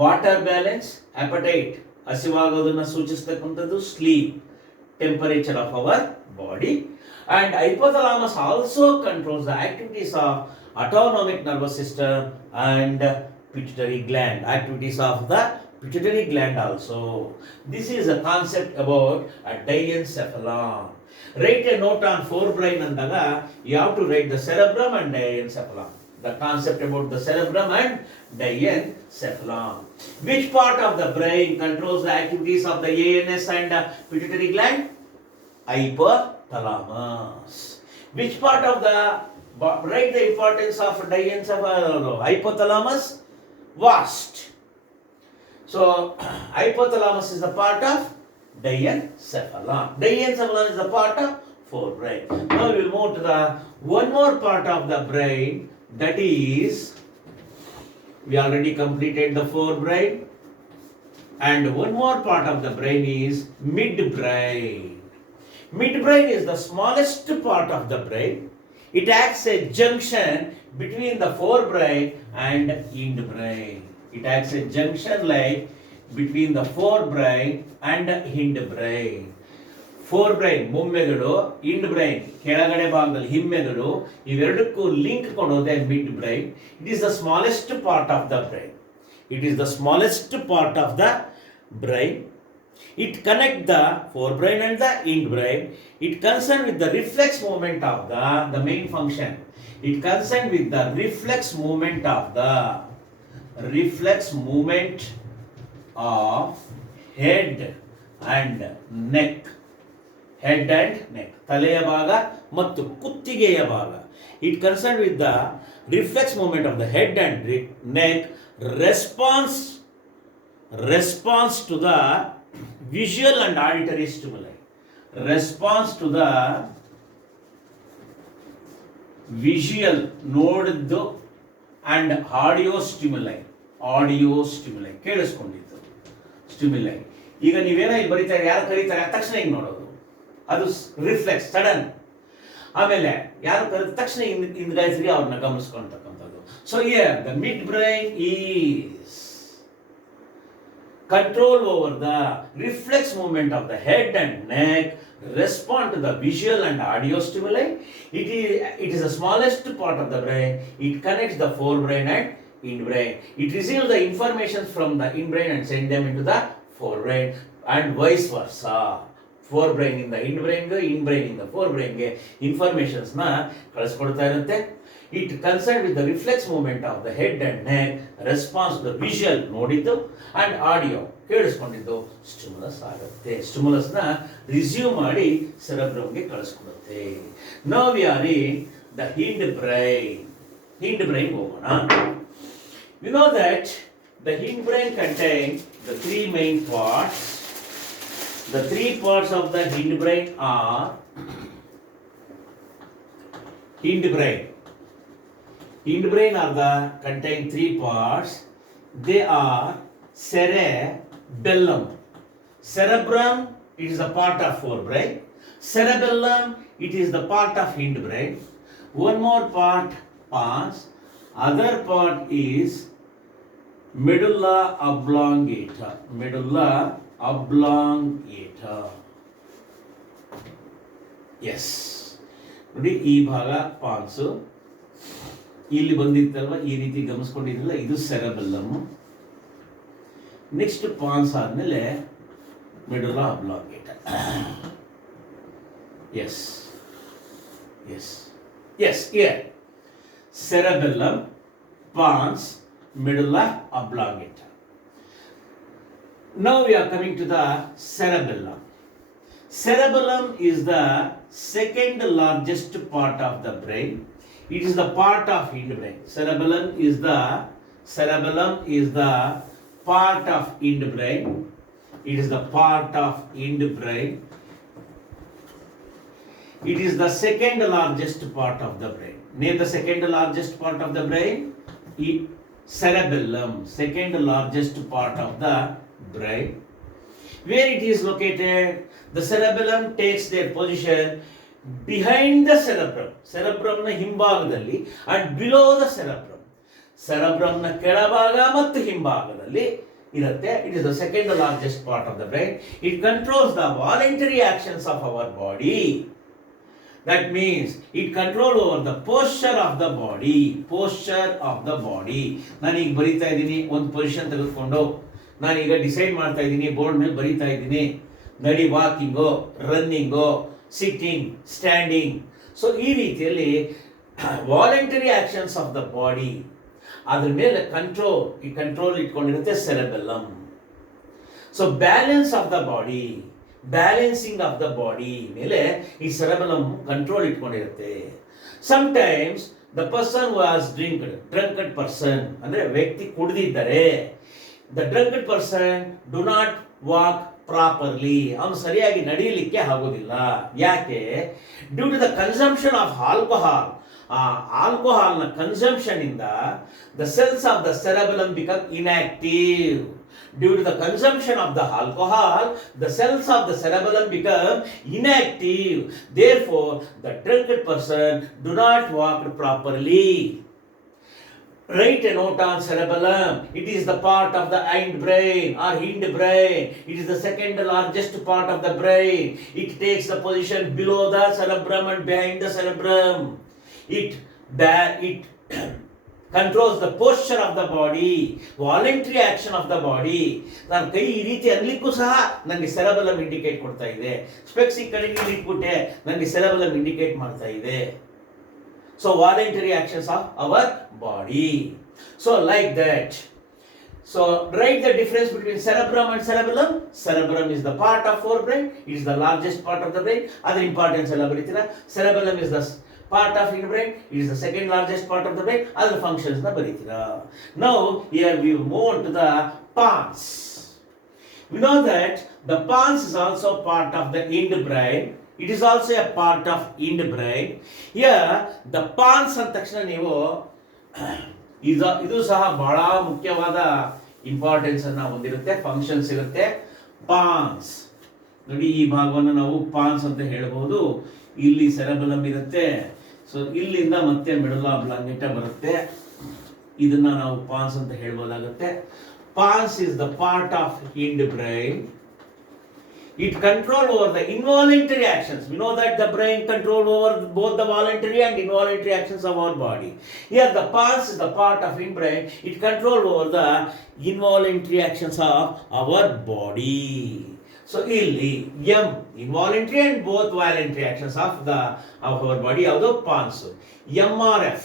Water balance, appetite, ಹಸಿವಾಗೋದನ್ನು ಸೂಚಿಸ್ತಕ್ಕಂಥದ್ದು, sleep, temperature of our body. And hypothalamus also controls the activities of autonomic nervous system and pituitary gland. Activities of the pituitary gland also. This is a concept about a diencephalon. Write a note on forebrain andaga you have to write the cerebrum and diencephalon. the concept about the cerebrum and diencephalon. Which part of the brain controls the activities of the ANS and pituitary gland? Hypothalamus. Which part of the, write the importance of hypothalamus? Vast. So hypothalamus is the part of diencephalon. Diencephalon is the part of forebrain. Now we will move to the one more part of the brain, that is, we already completed the forebrain, and one more part of the brain is midbrain. Midbrain is the smallest part of the brain. It acts a junction between the forebrain and hindbrain. It acts a junction like between the forebrain and hindbrain. Forebrain ಮುಮ್ಮೆಗಳು, hindbrain ಕೆಳಗಡೆ ಭಾಗದಲ್ಲಿ ಹಿಮ್ಮೆಗಳು, ಇವೆರಡಕ್ಕೂ link ಕೊಡೋದೇ midbrain. It is the smallest part of the brain. It is the smallest part of the brain. It connects the forebrain and the hindbrain. It concerned with the reflex movement of the main function. It concerned with the reflex movement of head and neck. Head and neck. ತಲೆಯ ಭಾಗ ಮತ್ತು ಕುತ್ತಿಗೆಯ ಭಾಗ. It concerned with the reflex movement of the head and neck, response to the visual and auditory stimuli. Response to the visual ನೋಡಿದ್ದು and audio stimuli. ಕೇಳಿಸ್ಕೊಂಡಿದ್ದು stimuli. ಈಗ ನೀವೇನೋ ಇಲ್ಲಿ ಬರೀತಾರೆ, ಯಾರು ಕರೀತಾರೆ ತಕ್ಷಣ ಹಿಂಗೆ ನೋಡೋದು, ಅದು ರಿಫ್ಲೆಕ್ಸ್, ಸಡನ್. ಆಮೇಲೆ ಯಾರು ಕರೆದ ತಕ್ಷಣ ಹಿಂದ್ಗಾಯಿಸಿ ಅವ್ರನ್ನ ಗಮನಿಸ್ಕೊಳ್ತಕ್ಕಂಥದ್ದು. So here the mid brain is control over the reflex movement of the head and neck, respond to the visual and audio stimuli. It is the smallest part of the brain. It connects the forebrain and hindbrain. It receives the information from the hindbrain and sends them into the forebrain and vice versa. Forebrain in the hindbrain, hindbrain in the forebrain ಗೆ informations ನ ಕಳಿಸ್ಕೊಡ್ತಾ ಇರುತ್ತೆ. It concerned with the reflex movement of the head and neck, response to the visual ನೋಡಿದ್ದು and audio ಕೇಳಿಸ್ಕೊಂಡಿದ್ದು stimulus ಆಗುತ್ತೆ. Stimulus ನ receive ಮಾಡಿ ಸೆರೆಬ್ರಮ್ಗೆ ಕಳಿಸ್ಕೊಡುತ್ತೆ. Now we are in the hindbrain. Hindbrain ಹೋಗೋಣ. You know that the hindbrain contains the three main parts. The three parts of the hindbrain are hindbrain. Hindbrain contain three parts. They are cerebellum. Cerebrum, it is a part of forebrain. Cerebellum, it is the part of hindbrain. One more part, pons. Other part is medulla oblongata. Medulla oblongata. Yes. ನೋಡಿ, ಈ ಭಾಗ Pond's ಇಲ್ಲಿ ಬಂದಿತ್ತಲ್ವ, ಈ ರೀತಿ ಗಮನಿಸ್ಕೊಂಡಿದ್ರಲ್ಲ, ಇದು cerebellum. Next pons ಆದ್ಮೇಲೆ medulla oblongata. Yes here cerebellum, pons, medulla oblongata. Now we are coming to the cerebellum. Cerebellum is the second largest part of the brain. It is the part of hindbrain. Cerebellum is the part of hindbrain. It is the part of hindbrain. It is the second largest part of the brain. Name the second largest part of the brain. Cerebellum, second largest part of the brain. Where it is located? The cerebellum takes their position behind the cerebrum. Cerebrum na ಹಿಂಭಾಗದಲ್ಲಿ and below the cerebrum. Cerebrum na ಕೆಳಭಾಗ ಮತ್ತು ಹಿಂಭಾಗದಲ್ಲಿ ಇರುತ್ತೆ. It is the second largest part of the brain. It controls the voluntary actions of our body. That means it control over the posture of the body. ನಾನೀಗ ಬರೀತಾ ಇದ್ದೀನಿ, ಒಂದು position ತೆಗೆದುಕೊಂಡು ನಾನೀಗ decide ಮಾಡ್ತಾ ಇದ್ದೀನಿ, ಬೋರ್ಡ್ ಮೇಲೆ ಬರೀತಾ ಇದ್ದೀನಿ, ನಡಿ walking, running, sitting, standing. So ಈ ರೀತಿಯಲ್ಲಿ voluntary actions of the body, ಅದ್ರ ಮೇಲೆ ಕಂಟ್ರೋಲ್ ಇಟ್ಕೊಂಡಿರುತ್ತೆ cerebellum. So balance of the body, balancing of the body ಮೇಲೆ ಈ ಸೆರೆಬೆಲ್ಲಮ್ ಕಂಟ್ರೋಲ್ ಇಟ್ಕೊಂಡಿರುತ್ತೆ. Sometimes the person was drunked person ಅಂದ್ರೆ ವ್ಯಕ್ತಿ ಕುಡಿದಿದ್ದರೆ, the drunked person do not walk properly, ಅವನು ಸರಿಯಾಗಿ ನಡೆಯಲಿಕ್ಕೆ ಆಗೋದಿಲ್ಲ. ಯಾಕೆ? Due to the consumption of alcohol. ಆ ಆಲ್ಕೋಹಾಲ್ನ ಕನ್ಸಂಪ್ಷನ್ ಇಂದ the cells of the ಸೆರೆಬೆಲಮ್ become inactive. Due to the consumption of the alcohol, the cells of the cerebellum become inactive. Therefore, the drunkard person do not walk properly. Write a note on cerebellum. It is the part of the hindbrain or hindbrain. It is the second largest part of the brain. It takes the position below the cerebrum and behind the cerebrum. It controls the posture of the body, voluntary action of the body. ನಾನು ಕೈ ಈ ರೀತಿ ಅನ್ಲಿಕ್ಕೂ ಸಹ ನನಗೆ cerebellum indicate ಕೊಡ್ತಾ ಇದೆ. Specs ಈ ಕಡೆಗೆ ಇಟ್ಬಿಟ್ಟೆ, ನನಗೆ ಸೆರೆಬೆಲ್ಲಮ್ ಇಂಡಿಕೇಟ್ ಮಾಡ್ತಾ ಇದೆ. So voluntary actions of our body. So like that. So write the difference between cerebrum and cerebellum. Cerebrum is the part of forebrain. It is the largest part of the brain. Other importance ಎಲ್ಲ ಬರೀತೀರಾ. Cerebellum is the part of hindbrain. It is the second largest part of the brain. Other functions na ಬರೀತೀರಾ. Now here we move on to the pons. We know that the pons is also part of the hindbrain. It is also a part of hindbrain. Here the pons ಅಂದ ತಕ್ಷಣ ನೀವು ಇದು ಸಹ ಬಹಳ ಮುಖ್ಯವಾದ importance ಅನ್ನ ಹೊಂದಿರುತ್ತೆ, functions ಇರುತ್ತೆ. ಪಾನ್ಸ್ ನೋಡಿ, ಈ ಭಾಗವನ್ನು ನಾವು ಪಾನ್ಸ್ ಅಂತ ಹೇಳಬಹುದು. ಇಲ್ಲಿ ಸೆರೆಬೆಲ್ಲಮ್ ಇರುತ್ತೆ. ಸೊ ಇಲ್ಲಿಂದ ಮತ್ತೆ ಮೆಡುಲಾ ಆಬ್ಲಾಂಗೇಟ ಬರುತ್ತೆ. ಇದನ್ನ ನಾವು ಪಾನ್ಸ್ ಅಂತ ಹೇಳ್ಬೋದಾಗುತ್ತೆ. Pons is the part of hindbrain. It control over the involuntary actions. We know that the brain control over both the voluntary and involuntary actions of our body. Here the pons is the part of hindbrain. It control over the involuntary actions of our body. So illi involuntary and both voluntary actions of our body of the pons. MRF.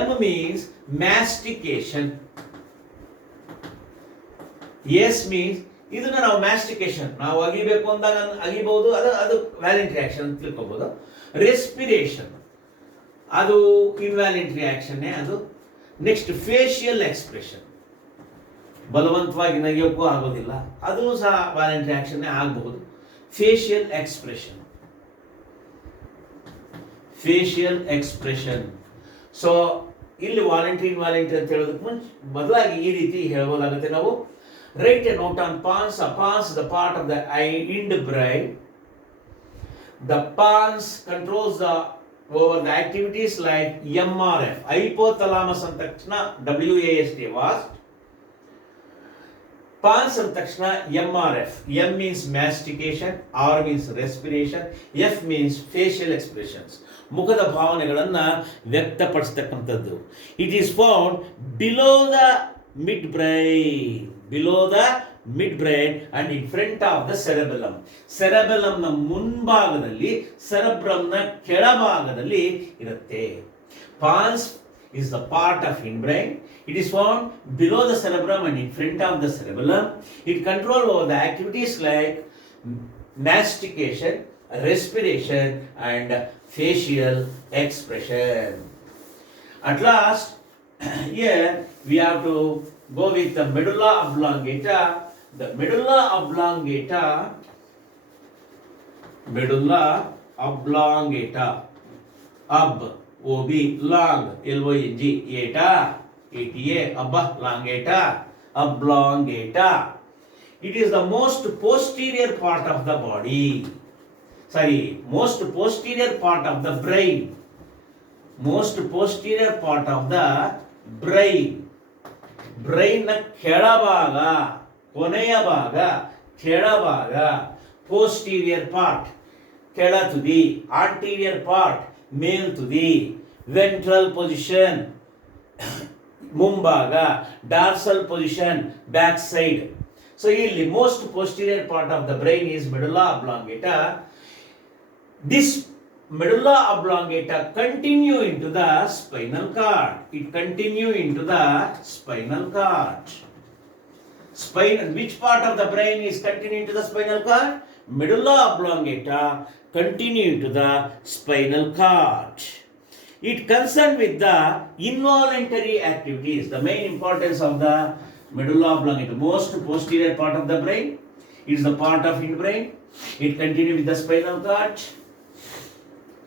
M means mastication. S means ಇದನ್ನ ನಾವು ಮ್ಯಾಸ್ಟಿಕೇಶನ್, ನಾವು ಅಗಿಬೇಕು ಅಂದಾಗ ಅಗಿಬಹುದು, ಅದು ವ್ಯಾಲೆಂಟ್ರಿ action ಅಂತ ತಿಳ್ಕೊಬಹುದು. Respiration ಅದು involuntary ಆಕ್ಷನ್ನೇ ಅದು. Next facial expression, ಬಲವಂತವಾಗಿ ನಗಿಯೋಕ್ಕೂ ಆಗೋದಿಲ್ಲ, ಅದೂ ಸಹ ವ್ಯಾಲೆಂಟ್ರಿ ಆಕ್ಷನ್ನೇ ಆಗಬಹುದು. Facial expression. ಸೊ ಇಲ್ಲಿ ವಾಲಂಟ್ರಿ ಇನ್ವಾಲಂಟ್ರಿ ಅಂತ ಹೇಳೋದಕ್ಕೆ ಬದಲಾಗಿ ಈ ರೀತಿ ಹೇಳ್ಬೋದಾಗುತ್ತೆ ನಾವು. Write a note on pons. Pons is the part of the hindbrain. The pons controls over the activities like MRF. Hypothalamus and takshana WAST was. Pons and takshana MRF. M means mastication, R means respiration, F means facial expressions. ಮುಖದ ಭಾವನೆಗಳನ್ನ ವ್ಯಕ್ತಪಡಿಸತಕ್ಕಂಥದ್ದು. It is found below the midbrain and in front of the cerebellum. Cerebellum ನ ಮುಂಭಾಗದಲ್ಲಿ, cerebrum ನ ಕೆಳಭಾಗದಲ್ಲಿ ಇರುತ್ತೆ. Pons is the part of hindbrain. It is found below the cerebrum and in front of the cerebellum. It controls over the activities like mastication, respiration and facial expression. At last, here we have to go with the medulla oblongata. The medulla oblongata, ob, ob, long, long, eta, eta, oblongata, oblongata. It is the most posterior part of the body. Most posterior part of the brain. Most posterior part of the brain. Brain ನ ಕೆಳಭಾಗ, ಕೊನೆಯ ಭಾಗ, ಕೆಳಭಾಗ. Posterior part, ಕೆಳ ತುದಿ. Anterior part, ಮೇಲ್ ತುದಿ. Ventral position, ಮುಂಭಾಗ. Dorsal position, back side. So ಇಲ್ಲಿ most posterior part of the brain is medulla oblongata. This medulla oblongata continue into the spinal cord. It continue into the spinal cord. Which part of the brain is continuing to the spinal cord? Medulla oblongata continue to the spinal cord. It concerned with the involuntary activities. The main importance of the medulla oblongata, most posterior part of the brain. It is the part of hindbrain. It continue with the spinal cord.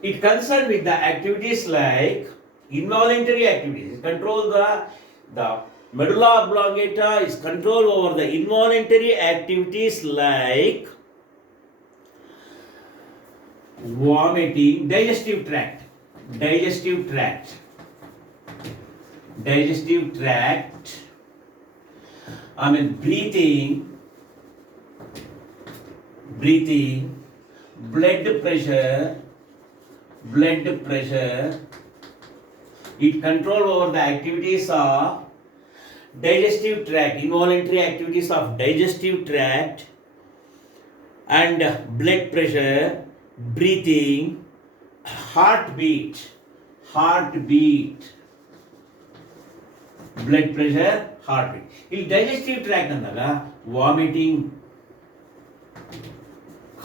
It concerned with the activities like involuntary activities. It control the medulla oblongata is control over the involuntary activities like vomiting, digestive tract, breathing, blood pressure. It control over the activities of digestive tract, involuntary activities of digestive tract, and blood pressure, breathing, heartbeat, blood pressure, heartbeat. ಇಲ್ಲಿ digestive tract ಅಂದಾಗ vomiting,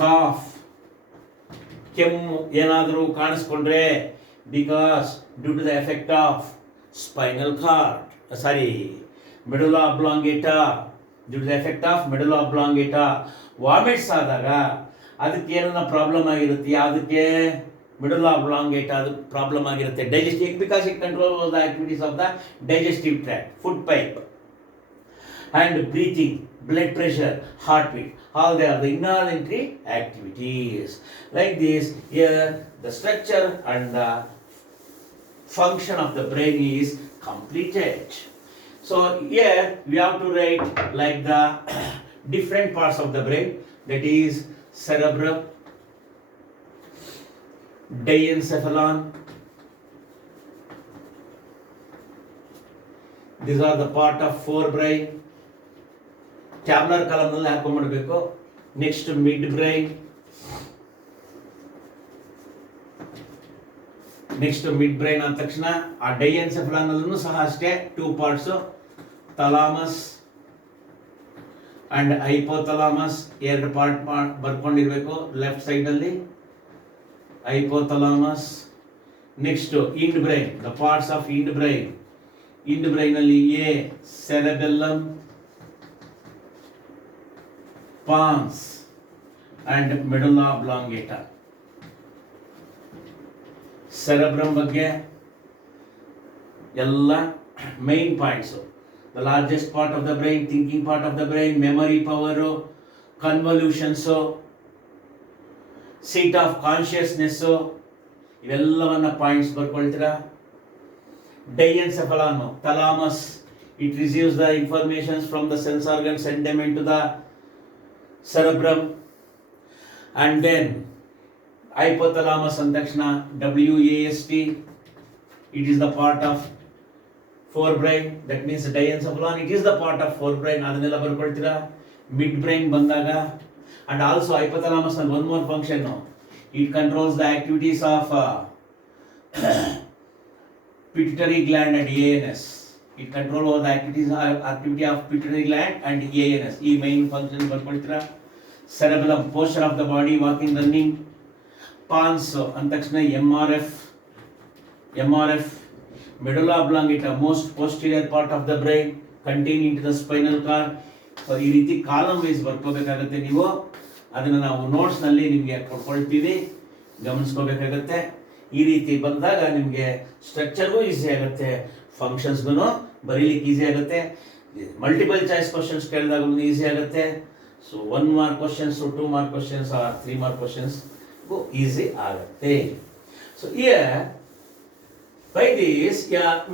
cough, ಕೆಮ್ಮು ಏನಾದರೂ ಕಾಣಿಸ್ಕೊಂಡ್ರೆ because due to the effect of spinal cord, medulla oblongata, due to the effect of medulla oblongata, vomits ಆದಾಗ ಅದಕ್ಕೆ ಏನನ್ನ problem ಆಗಿರುತ್ತೆ, ಅದಕ್ಕೆ medulla oblongata ಅದು ಪ್ರಾಬ್ಲಮ್ ಆಗಿರುತ್ತೆ. Digestive, because it control the activities of the digestive tract, food pipe, and breathing, blood pressure, heartbeat, all they are the involuntary activities. Like this, here the structure and the function of the brain is completed. So here we have to write like the different parts of the brain, that is cerebrum, diencephalon. These are the part of forebrain. Tabular ಕಾಲಮ್ನಲ್ಲಿ ಹಾಕೊಂಡ್ಬಿಡ್ಬೇಕು. Next mid brain, ಅಂದ ತಕ್ಷಣ ಆ diencephalon ಅಲ್ಲೂ ಸಹ ಅಷ್ಟೇ 2 parts, thalamus and hypothalamus, 2 part ಬರ್ಕೊಂಡಿರ್ಬೇಕು left side ಅಲ್ಲಿ, hypothalamus. Next hind brain, the parts of hind brain ಅಲ್ಲಿ cerebellum, pons and medulla oblongata. Cerebrum ಬಗ್ಗೆ ಎಲ್ಲ main points. The largest part of the brain, thinking part of the brain, memory power, convolutions, seat of consciousness, ಇವೆಲ್ಲವನ್ನ points ಬರ್ಕೊಳ್ತೀರಾ. Diencephalon, thalamus, it receives the informations from the sense organs, send them into the cerebrum, and then hypothalamus andakshana, WAST, it is the part of forebrain, that means diencephalon, it is the part of forebrain, adanella barkoltira. Midbrain bandaga, and also hypothalamus and one more function, it controls the activities of pituitary gland and ANS. It control over the activity of pituitary gland and ANS. ಈ main function ಬರ್ಕೊಳ್ತೀರಾ. cerebellum, posture of the body, walking, running. pons ಅಂದ ತಕ್ಷಣ MRF, medulla oblongata, most posterior part of the brain, containing to the spinal cord. So ಈ ರೀತಿ column wise ಬರ್ಕೋಬೇಕಾಗುತ್ತೆ. ನೀವು ಅದನ್ನು ನಾವು notes ನಲ್ಲಿ ನಿಮಗೆ ಕೊಡ್ಕೊಳ್ತೀವಿ, ಗಮನಿಸ್ಕೋಬೇಕಾಗತ್ತೆ. ಈ ರೀತಿ ಬಂದಾಗ ನಿಮಗೆ ಸ್ಟ್ರಕ್ಚರ್ಗೂ ಈಸಿ ಆಗುತ್ತೆ, ಫಂಕ್ಷನ್ಸ್ಗೂ ಬರೀಲಿಕ್ಕೆ ಈಸಿ ಆಗುತ್ತೆ. ಮಲ್ಟಿಪಲ್ ಚಾಯ್ಸ್ ಕ್ವಶನ್ಸ್ ಕೇಳಿದಾಗ ಈಸಿ ಆಗುತ್ತೆ. So 1 mark questions, 2 mark questions or 3 mark questions easy ಆಗುತ್ತೆ. So here by this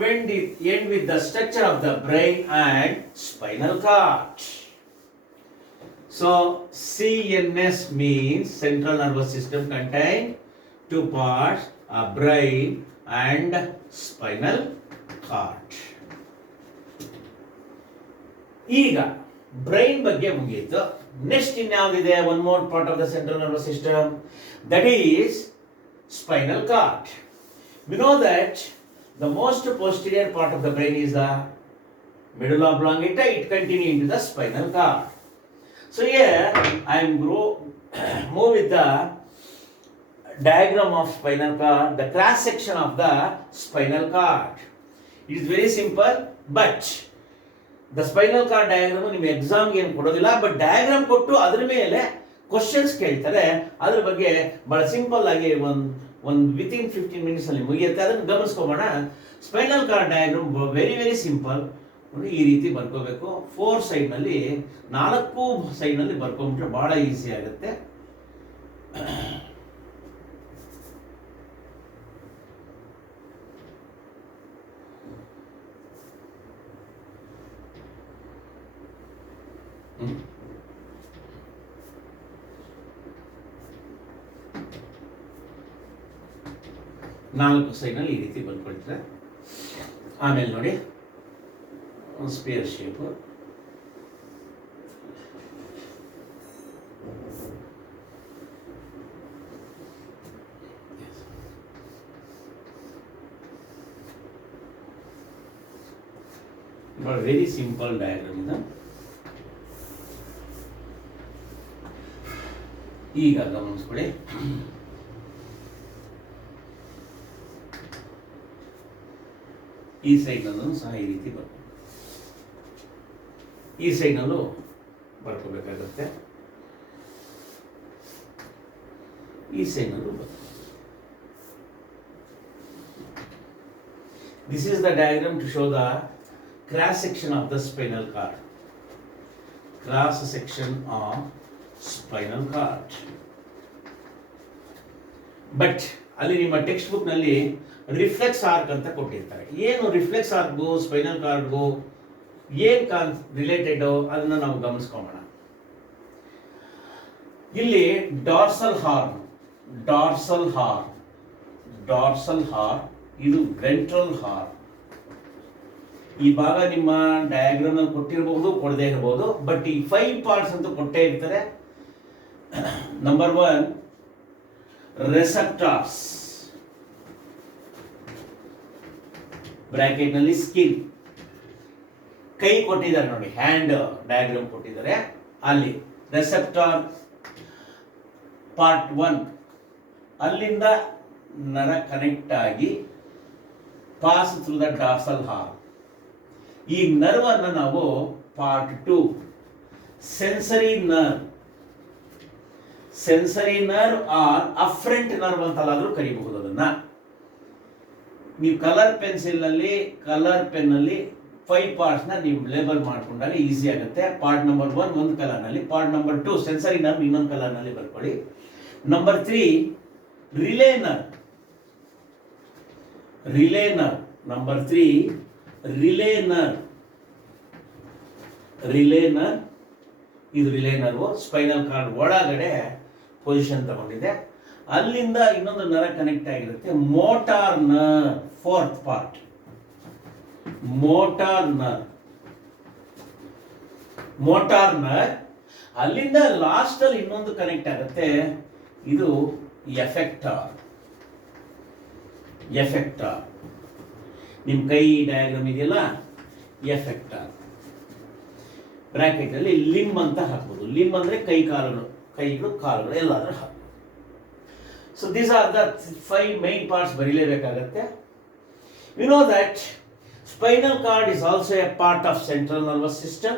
when we end with the structure of the brain and spinal cord. So CNS means central nervous system, contain 2 parts, brain and spinal cord. ಈಗ brain ಬಗ್ಗೆ ಮುಗಿಯಿತು. Next ಇನ್ಯಾವುದಿದೆ? One more part of the central nervous system, that is spinal cord. We know that the most posterior part of the brain is the medulla oblongata. It continues into the spinal cord. So here I am move with the diagram of spinal cord, the cross section of the spinal cord. It is very simple, but the spinal cord diagram ನಿಮ್ಮ ಎಕ್ಸಾಮ್ಗೆ ಏನು ಕೊಡೋದಿಲ್ಲ, but diagram ಕೊಟ್ಟು ಅದ್ರ ಮೇಲೆ questions ಕೇಳ್ತಾರೆ. ಅದ್ರ ಬಗ್ಗೆ ಬಹಳ ಸಿಂಪಲ್ ಆಗಿ ಒಂದು ವಿತಿನ್ 15 ಮಿನಿಟ್ಸ್ ಅಲ್ಲಿ ಮುಗಿಯುತ್ತೆ. ಅದನ್ನು ಗಮನಿಸ್ಕೋಬೋಣ. Spinal cord diagram very very simple. ಈ ರೀತಿ ಬರ್ಕೋಬೇಕು. 4 ಸೈಡ್ನಲ್ಲಿ 4 ಸೈಡ್ನಲ್ಲಿ ಬರ್ಕೊಂಡ್ಬಿಟ್ರೆ ಬಹಳ ಈಸಿ ಆಗುತ್ತೆ. ನಾಲ್ಕು ಸೈಡ್ನಲ್ಲಿ ಈ ರೀತಿ ಬಂದ್ಕೊಳ್ತಾರೆ. ಆಮೇಲೆ ನೋಡಿ spare shape, very simple diagram ಇದು. ಈಗ ಗಮನಿಸ್ಕೊಳ್ಳಿ, ಈ ಸೈಡ್ನಲ್ಲೂ ಸಹ ಈ ರೀತಿ ಈ ಸೈಡ್ನಲ್ಲೂ ಬರ್ಕೋಬೇಕಾಗತ್ತೆ, ಈ ಸೈಡ್ನಲ್ಲೂ this is the diagram to show the cross section of the spinal cord. Cross section of spinal cord. But ಅಲ್ಲಿ ನಿಮ್ಮ ಟೆಕ್ಸ್ಟ್ ಬುಕ್ ನಲ್ಲಿ ರಿಫ್ಲೆಕ್ಸ್ ಆರ್ಕ್ ಅಂತ ಕೊಟ್ಟಿರ್ತಾರೆ. ಏನು ರಿಫ್ಲೆಕ್ಸ್ ಆರ್ಕ್ಗೂ ಸ್ಪೈನಲ್ ಕಾರ್ಡ್ಗೂ ಏನು ರಿಲೇಟೆಡ್ ಅದನ್ನ ನಾವು ಗಮನಿಸ್ಕೊಳ್ಳೋಣ. ಇಲ್ಲಿ ಡಾರ್ಸಲ್ ಹಾರ್ನ್, ಇದು ವೆಂಟ್ರಲ್ ಹಾರ್ನ್. ಈ ಭಾಗ ನಿಮ್ಮ ಡಯಾಗ್ರಾಮ್ ನಲ್ಲಿ ಕೊಟ್ಟಿರಬಹುದು, ಕೊಡದೇ ಇರಬಹುದು, ಬಟ್ ಈ 5 ಪಾರ್ಟ್ಸ್ ಅಂತೂ ಕೊಟ್ಟೇ ಇರ್ತಾರೆ. ನಂಬರ್ 1 ರೆಸೆಪ್ಟಾರ್ಸ್, ಬ್ರಾಕೆಟ್ ನಲ್ಲಿ ಸ್ಕಿನ್. ಕೈ ಕೊಟ್ಟಿದ್ದಾರೆ ನೋಡಿ, ಹ್ಯಾಂಡ್ ಡಯಾಗ್ರಾಮ್ ಕೊಟ್ಟಿದ್ದಾರೆ. ಅಲ್ಲಿ ರೆಸೆಪ್ಟಾರ್ ಪಾರ್ಟ್ 1, ಅಲ್ಲಿಂದ ನರ ಕನೆಕ್ಟ್ ಆಗಿ pass through the dorsal horn. ಈ ನರ್ವ್ ಅನ್ನು ನಾವು part 2 sensory nerve or afferent nerve ಅಂತಲ್ಲಾದ್ರೂ ಕರೀಬಹುದು. ಅದನ್ನ ನೀವು ಕಲರ್ ಪೆನ್ಸಿಲ್ ನಲ್ಲಿ, ಕಲರ್ ಪೆನ್ ನಲ್ಲಿ 5 ಪಾರ್ಟ್ಸ್ ನ ನೀವು ಲೇಬಲ್ ಮಾಡ್ಕೊಂಡಾಗ ಈಸಿ ಆಗುತ್ತೆ. ಪಾರ್ಟ್ ನಂಬರ್ 1 ಒಂದು ಕಲರ್ ನಲ್ಲಿ, ಪಾರ್ಟ್ ನಂಬರ್ 2 ಸೆನ್ಸರಿ ನರ್ವ್ ಇನ್ನೊಂದು ಕಲರ್ ನಲ್ಲಿ ಬರ್ಕೊಳ್ಳಿ. Number 3 relay nerve. Number 3 relay nerve. ಇದು ರಿಲೇ ನರ್ವ್ ಸ್ಪೈನಲ್ ಕಾರ್ಡ್ ಒಳಗಡೆ ಪೊಸಿಷನ್ ತಗೊಂಡಿದೆ. ಅಲ್ಲಿಂದ ಇನ್ನೊಂದು ನರ ಕನೆಕ್ಟ್ ಆಗಿರುತ್ತೆ, motor nerve. 4th part motor nerve. ಅಲ್ಲಿಂದ ಲಾಸ್ಟ್ ಅಲ್ಲಿ ಇನ್ನೊಂದು ಕನೆಕ್ಟ್ ಆಗುತ್ತೆ, ಇದು ಎಫೆಕ್ಟಾರ್. ನಿಮ್ ಕೈ ಡಯಾಗ್ರಾಮ್ ಇದೆಯಲ್ಲ, ಎಫೆಕ್ಟಾರ್. ಬ್ರಾಕೆಟ್ ಅಲ್ಲಿ ಲಿಂಬ್ ಅಂತ ಹಾಕ್ಬೋದು. ಲಿಂಬ್ ಅಂದ್ರೆ ಕೈಗಳು, ಕಾಲುಗಳು ಎಲ್ಲಾದ್ರೂ ಹಾಕ್ಬೋದು. So these are the 5 main parts ಬರೀಲೇಬೇಕಾಗತ್ತೆ. We know that spinal cord is also a part of central nervous system.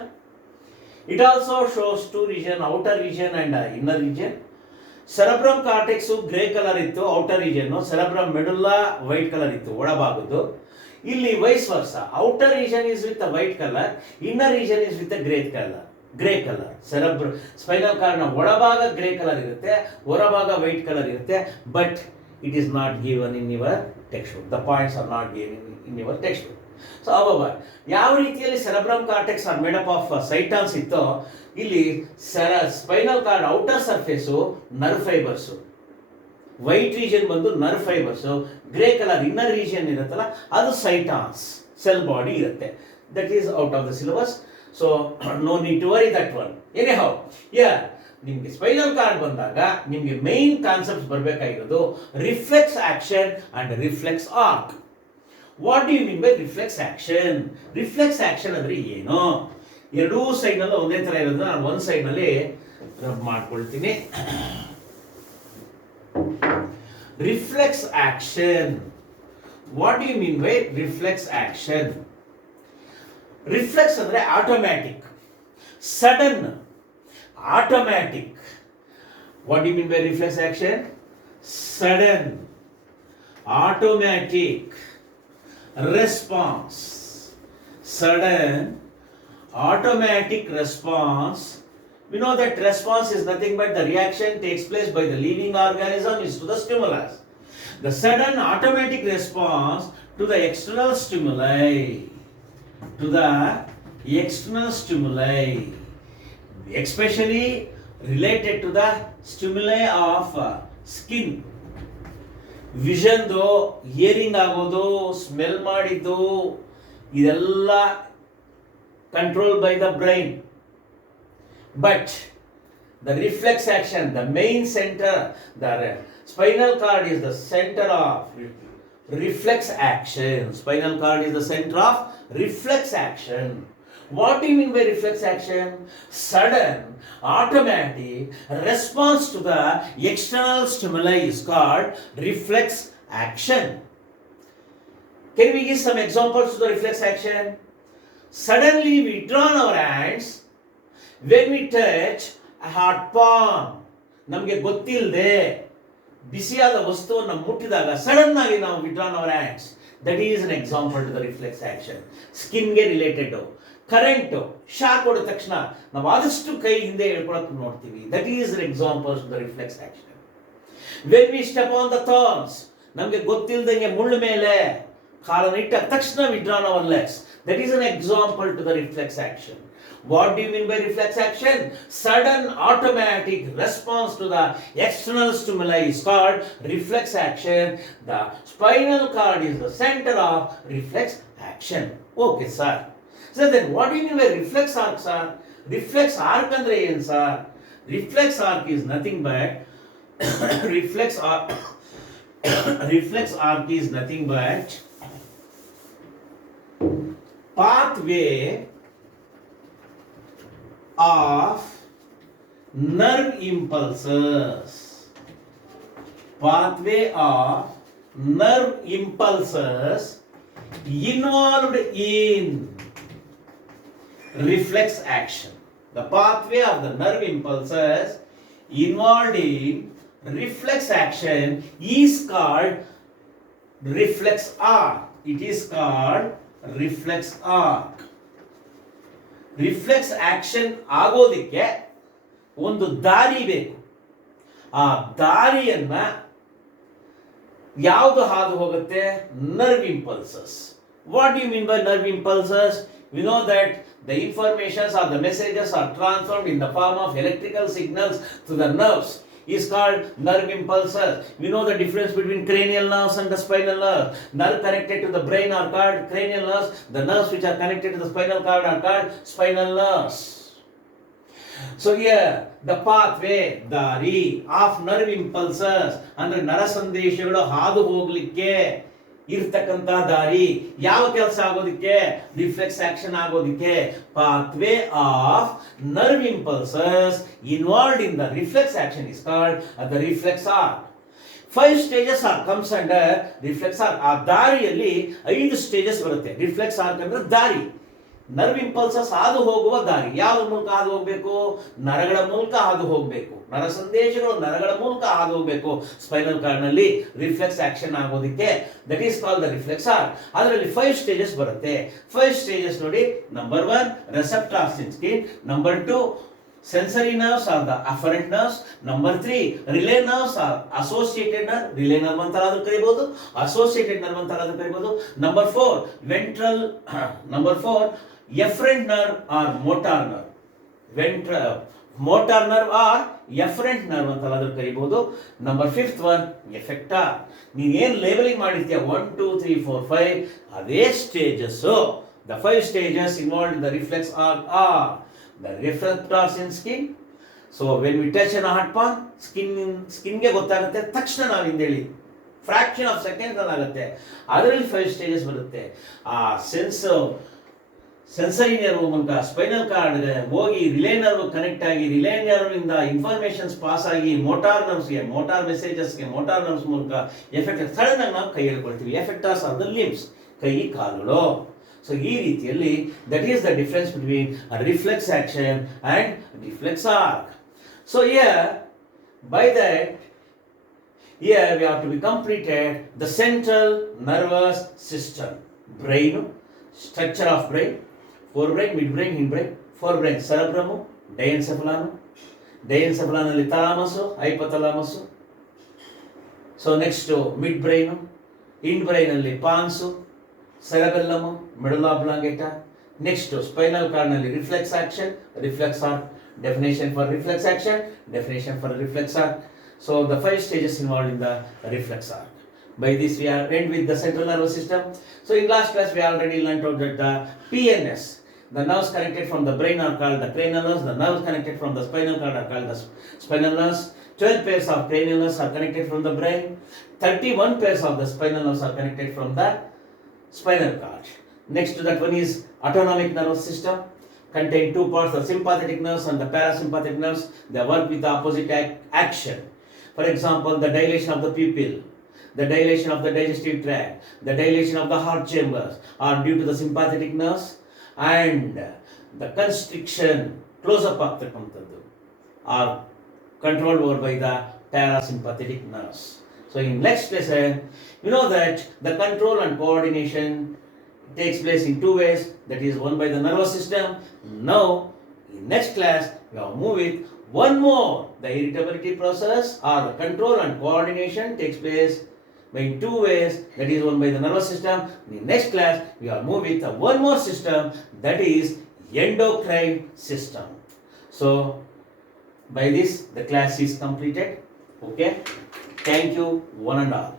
It also shows 2 regions, outer region and inner region. Cerebrum cortex grey color ittu, outer region. Cerebrum medulla white color ittu, ಒಳಭಾಗದ್ದು. ಇಲ್ಲಿ vice versa, outer region is with white colour, inner region is with grey colour. Spinal cord ನ ಒಳಭಾಗ grey colour ಇರುತ್ತೆ, ಹೊರಭಾಗ white colour ಇರುತ್ತೆ. But it is not given in your text book. The points are not given in your text book. So ಯಾವ ರೀತಿಯಲ್ಲಿ cerebrum cortex are made up of cytons ಇತ್ತೋ, ಇಲ್ಲಿ spinal cord outer surface nerve fibres, white region ಬಂದು nerve fibres, grey colour inner region ಇರುತ್ತಲ್ಲ ಅದು cytons, cell body ಇರುತ್ತೆ. That is out of the syllabus. So no need to worry that one. Any, ನಿಮಗೆ spinal cord ಬಂದಾಗ ನಿಮಗೆ main concept ಬರಬೇಕಾಗಿರೋದು reflex action and reflex arc. What do you mean by reflex action? Reflex action ಅಂದ್ರೆ ಏನು? ಎರಡೂ side ನಲ್ಲೂ ಒಂದೇ ತರ ಇರೋದು. ನಾನು ಒಂದು ಸೈಡ್ ನಲ್ಲಿ ರಬ್ ಮಾಡ್ಕೊಳ್ತೀನಿ. Reflex action. What do you mean by reflex action? Reflex ಅಂದ್ರೆ automatic, sudden, automatic. What do you mean by reflex action? Sudden, automatic response. Sudden, automatic response. We know that response is nothing but the reaction takes place by the living organism is to the stimulus. The sudden automatic response to the external stimuli. To the external stimuli. Especially related to the stimuli of skin. Vision do, hearing agodu, smell ಮಾಡಿದ್ದು ಇದೆಲ್ಲ controlled by the brain. But the reflex action, the main center, the spinal cord is the center of reflex action. Spinal cord is the center of reflex action. What do you mean by reflex action? Sudden, automatic response to the external stimuli is called reflex action. Can we give some examples to the reflex action? Suddenly we draw our hands when we touch a hot palm. ನಮಗೆ ಗೊತ್ತಿಲ್ಲದೆ ಬಿಸಿಯಾದ ವಸ್ತುವನ್ನು ಮುಟ್ಟಿದಾಗ sudden ಆಗಿ ನಾವು withdrawn our hands. That is an example to the reflex action. ಸ್ಕಿನ್ಗೆ related. Current shock ಹೊಡೆದ ತಕ್ಷಣ ನಾವು ಆದಷ್ಟು ಕೈ ಹಿಂದೆ ಹೇಳ್ಕೊಳಕ್ಕೆ ನೋಡ್ತೀವಿ. That is an example to the reflex action. When we step on the thorns, ನಮಗೆ ಗೊತ್ತಿಲ್ಲದಂಗೆ ಮುಳ್ಳು ಮೇಲೆ ಕಾಲನ್ನು ಇಟ್ಟ ತಕ್ಷಣ withdrawn our legs. That is an example to the reflex action. What do you mean by reflex action? Sudden automatic response to the external stimuli is called reflex action. The spinal cord is the center of reflex action. Okay, sir. So then what do you mean by reflex arc, sir? Reflex arc andre ಏನು sir? Reflex arc is nothing but reflex arc is nothing but pathway of nerve impulses. Pathway of nerve impulses involved in reflex action. The pathway of the nerve impulses involved in reflex action is called reflex arc. It is called reflex arc. Reflex action ಆಗೋದಕ್ಕೆ ಒಂದು ದಾರಿ ಬೇಕು. ಆ ದಾರಿಯನ್ನ ಯಾವುದು ಹಾದು ಹೋಗುತ್ತೆ? Nerve impulses. What do you mean by nerve impulses? We know that the informations or the messages are transformed in the form of electrical signals to the nerves is called nerve impulses. We know the difference between cranial nerves and the spinal nerves. Nerve connected to the brain are called cranial nerves. The nerves which are connected to the spinal cord are called spinal nerves. So here the pathway, dari of nerve impulses ಅಂದ್ರೆ ನರ ಸಂದೇಶಗಳು ಹಾದು ಹೋಗಲಿಕ್ಕೆ ಇರ್ತಕ್ಕಂಥ ದಾರಿ. ಯಾವ ಕೆಲಸ ಆಗೋದಕ್ಕೆ? ರಿಫ್ಲೆಕ್ಸ್ ಆಕ್ಷನ್ ಆಗೋದಕ್ಕೆ. Pathway of nerve impulses involved in the reflex action is called the reflex arc. 5 stages are comes under reflex arc. ಆ ದಾರಿಯಲ್ಲಿ 5 ಸ್ಟೇಜಸ್ ಬರುತ್ತೆ. ರಿಫ್ಲೆಕ್ಸ್ ಆರ್ಕ್ ಅಂದ್ರೆ ದಾರಿ. ನರ್ವ್ ಇಂಪಲ್ಸಸ್ ಹಾದು ಹೋಗುವ ದಾರಿ. ಯಾವ ಮೂಲಕ ಹಾದು ಹೋಗಬೇಕು? ನರಗಳ ಮೂಲಕ ಹಾದು ಹೋಗಬೇಕು. ನರ ಸಂದೇಶಗಳು ನರಗಳ ಮೂಲಕ ಹಾದು ಹೋಗಬೇಕು. ಸ್ಪೈನಲ್ ಕಾರ್ಡ್ ನಲ್ಲಿ ರಿಫ್ಲೆಕ್ಸ್ ಆಕ್ಷನ್ ಆಗೋದಕ್ಕೆ that is called the reflex arc. ಅದರಲ್ಲಿ 5 ಸ್ಟೇಜಸ್ ಬರುತ್ತೆ. 5 ಸ್ಟೇಜಸ್ ನೋಡಿ. Number 1 ರೆಸೆಪ್ಟಾರ್ಸ್ in skin. Number 2 sensory nerves are the afferent nerves. Number 3 relay nerves are associated nerve. Relay nerve ಅಂತಲಾದರೂ ಕರೀಬಹುದು, associated nerve ಅಂತಲಾದರೂ ಕರೀಬಹುದು. Number 4 ventral number 4 efferent nerve or motor nerve. Motor nerve or efferent nerve ಅಂತಲಾದರೂ ಕರೀಬಹುದು. Number 5th one effector. ನೀವು ಏನು labelling ಮಾಡಿರ್ತೀಯ 1 2 3 4 5 ಅದೇ stages. The 5 stages involved in the reflex arc are the receptors in skin, so when we touch an hot pan ಸ್ಕಿನ್ಗೆ ಗೊತ್ತಾಗುತ್ತೆ, ತಕ್ಷಣ ನಾವು ಹಿಂದೇಳಿ fraction of second ಆಗುತ್ತೆ. ಅದರಲ್ಲಿ 5 stages ಬರುತ್ತೆ. ಆ ಸೆನ್ಸರಿ ನರ್ವ್ ಮೂಲಕ ಸ್ಪೈನಲ್ ಕಾರ್ಡ್ಗೆ ಹೋಗಿ ರಿಲೇ ನರ್ವ್ ಕನೆಕ್ಟ್ ಆಗಿ, ರಿಲೇ ನರ್ವ್ನಿಂದ ಇನ್ಫಾರ್ಮೇಷನ್ಸ್ ಪಾಸ್ ಆಗಿ ಮೋಟಾರ್ ನರ್ವ್ಸ್ಗೆ, ಮೋಟಾರ್ ಮೆಸೇಜಸ್ಗೆ, ಮೋಟಾರ್ ನರ್ವ್ಸ್ ಮೂಲಕ ಎಫೆಕ್ಟ್ ಸಡನ್ ಆಗಿ ನಾವು ಕೈ ಹೇಳ್ಕೊಳ್ತೀವಿ. ಎಫೆಕ್ಟರ್ಸ್ ಆಫ್ ದ ಲಿಮ್ಸ್, ಕೈ ಕಾಲುಗಳು. ಸೊ ಈ ರೀತಿಯಲ್ಲಿ that is the difference between reflex action and reflex arc. So by that, here we have to be completed the central nervous system. Brain, structure of brain, forebrain, midbrain, hindbrain. Forebrain cerebrum, diencephalon. Diencephalon alli thalamus, hypothalamus. So next midbrain, hindbrain alli pons, cerebellum, medulla oblongata. Next spinal cord alli reflex action, reflex arc. Definition for reflex action, definition for reflex arc. So the 5 stages involved in the reflex arc. By this we are end with the central nervous system. So in last class we already learnt out that the PNS, the nerves connected from the brain are called the cranial nerves, the nerves connected from the spinal cord are called the spinal nerves. 12 pairs of cranial nerves are connected from the brain. 31 pairs of the spinal nerves are connected from the spinal cord. Next to that one is autonomic nervous system. Contain 2 parts, the sympathetic nerves and the parasympathetic nerves. They work with the opposite action. For example, the dilation of the pupil, the dilation of the digestive tract, the dilation of the heart chambers are due to the sympathetic nerves, and the constriction, close up are controlled over by the parasympathetic nerves. So in next lesson, you know that the control and coordination takes place in 2 ways, that is one by the nervous system. Now in next class we will move with one more, the irritability process or the control and coordination takes place by 2 ways, that is one by the nervous system. In next class we will move with one more system, that is endocrine system. So by this the class is completed. Okay, thank you one and all.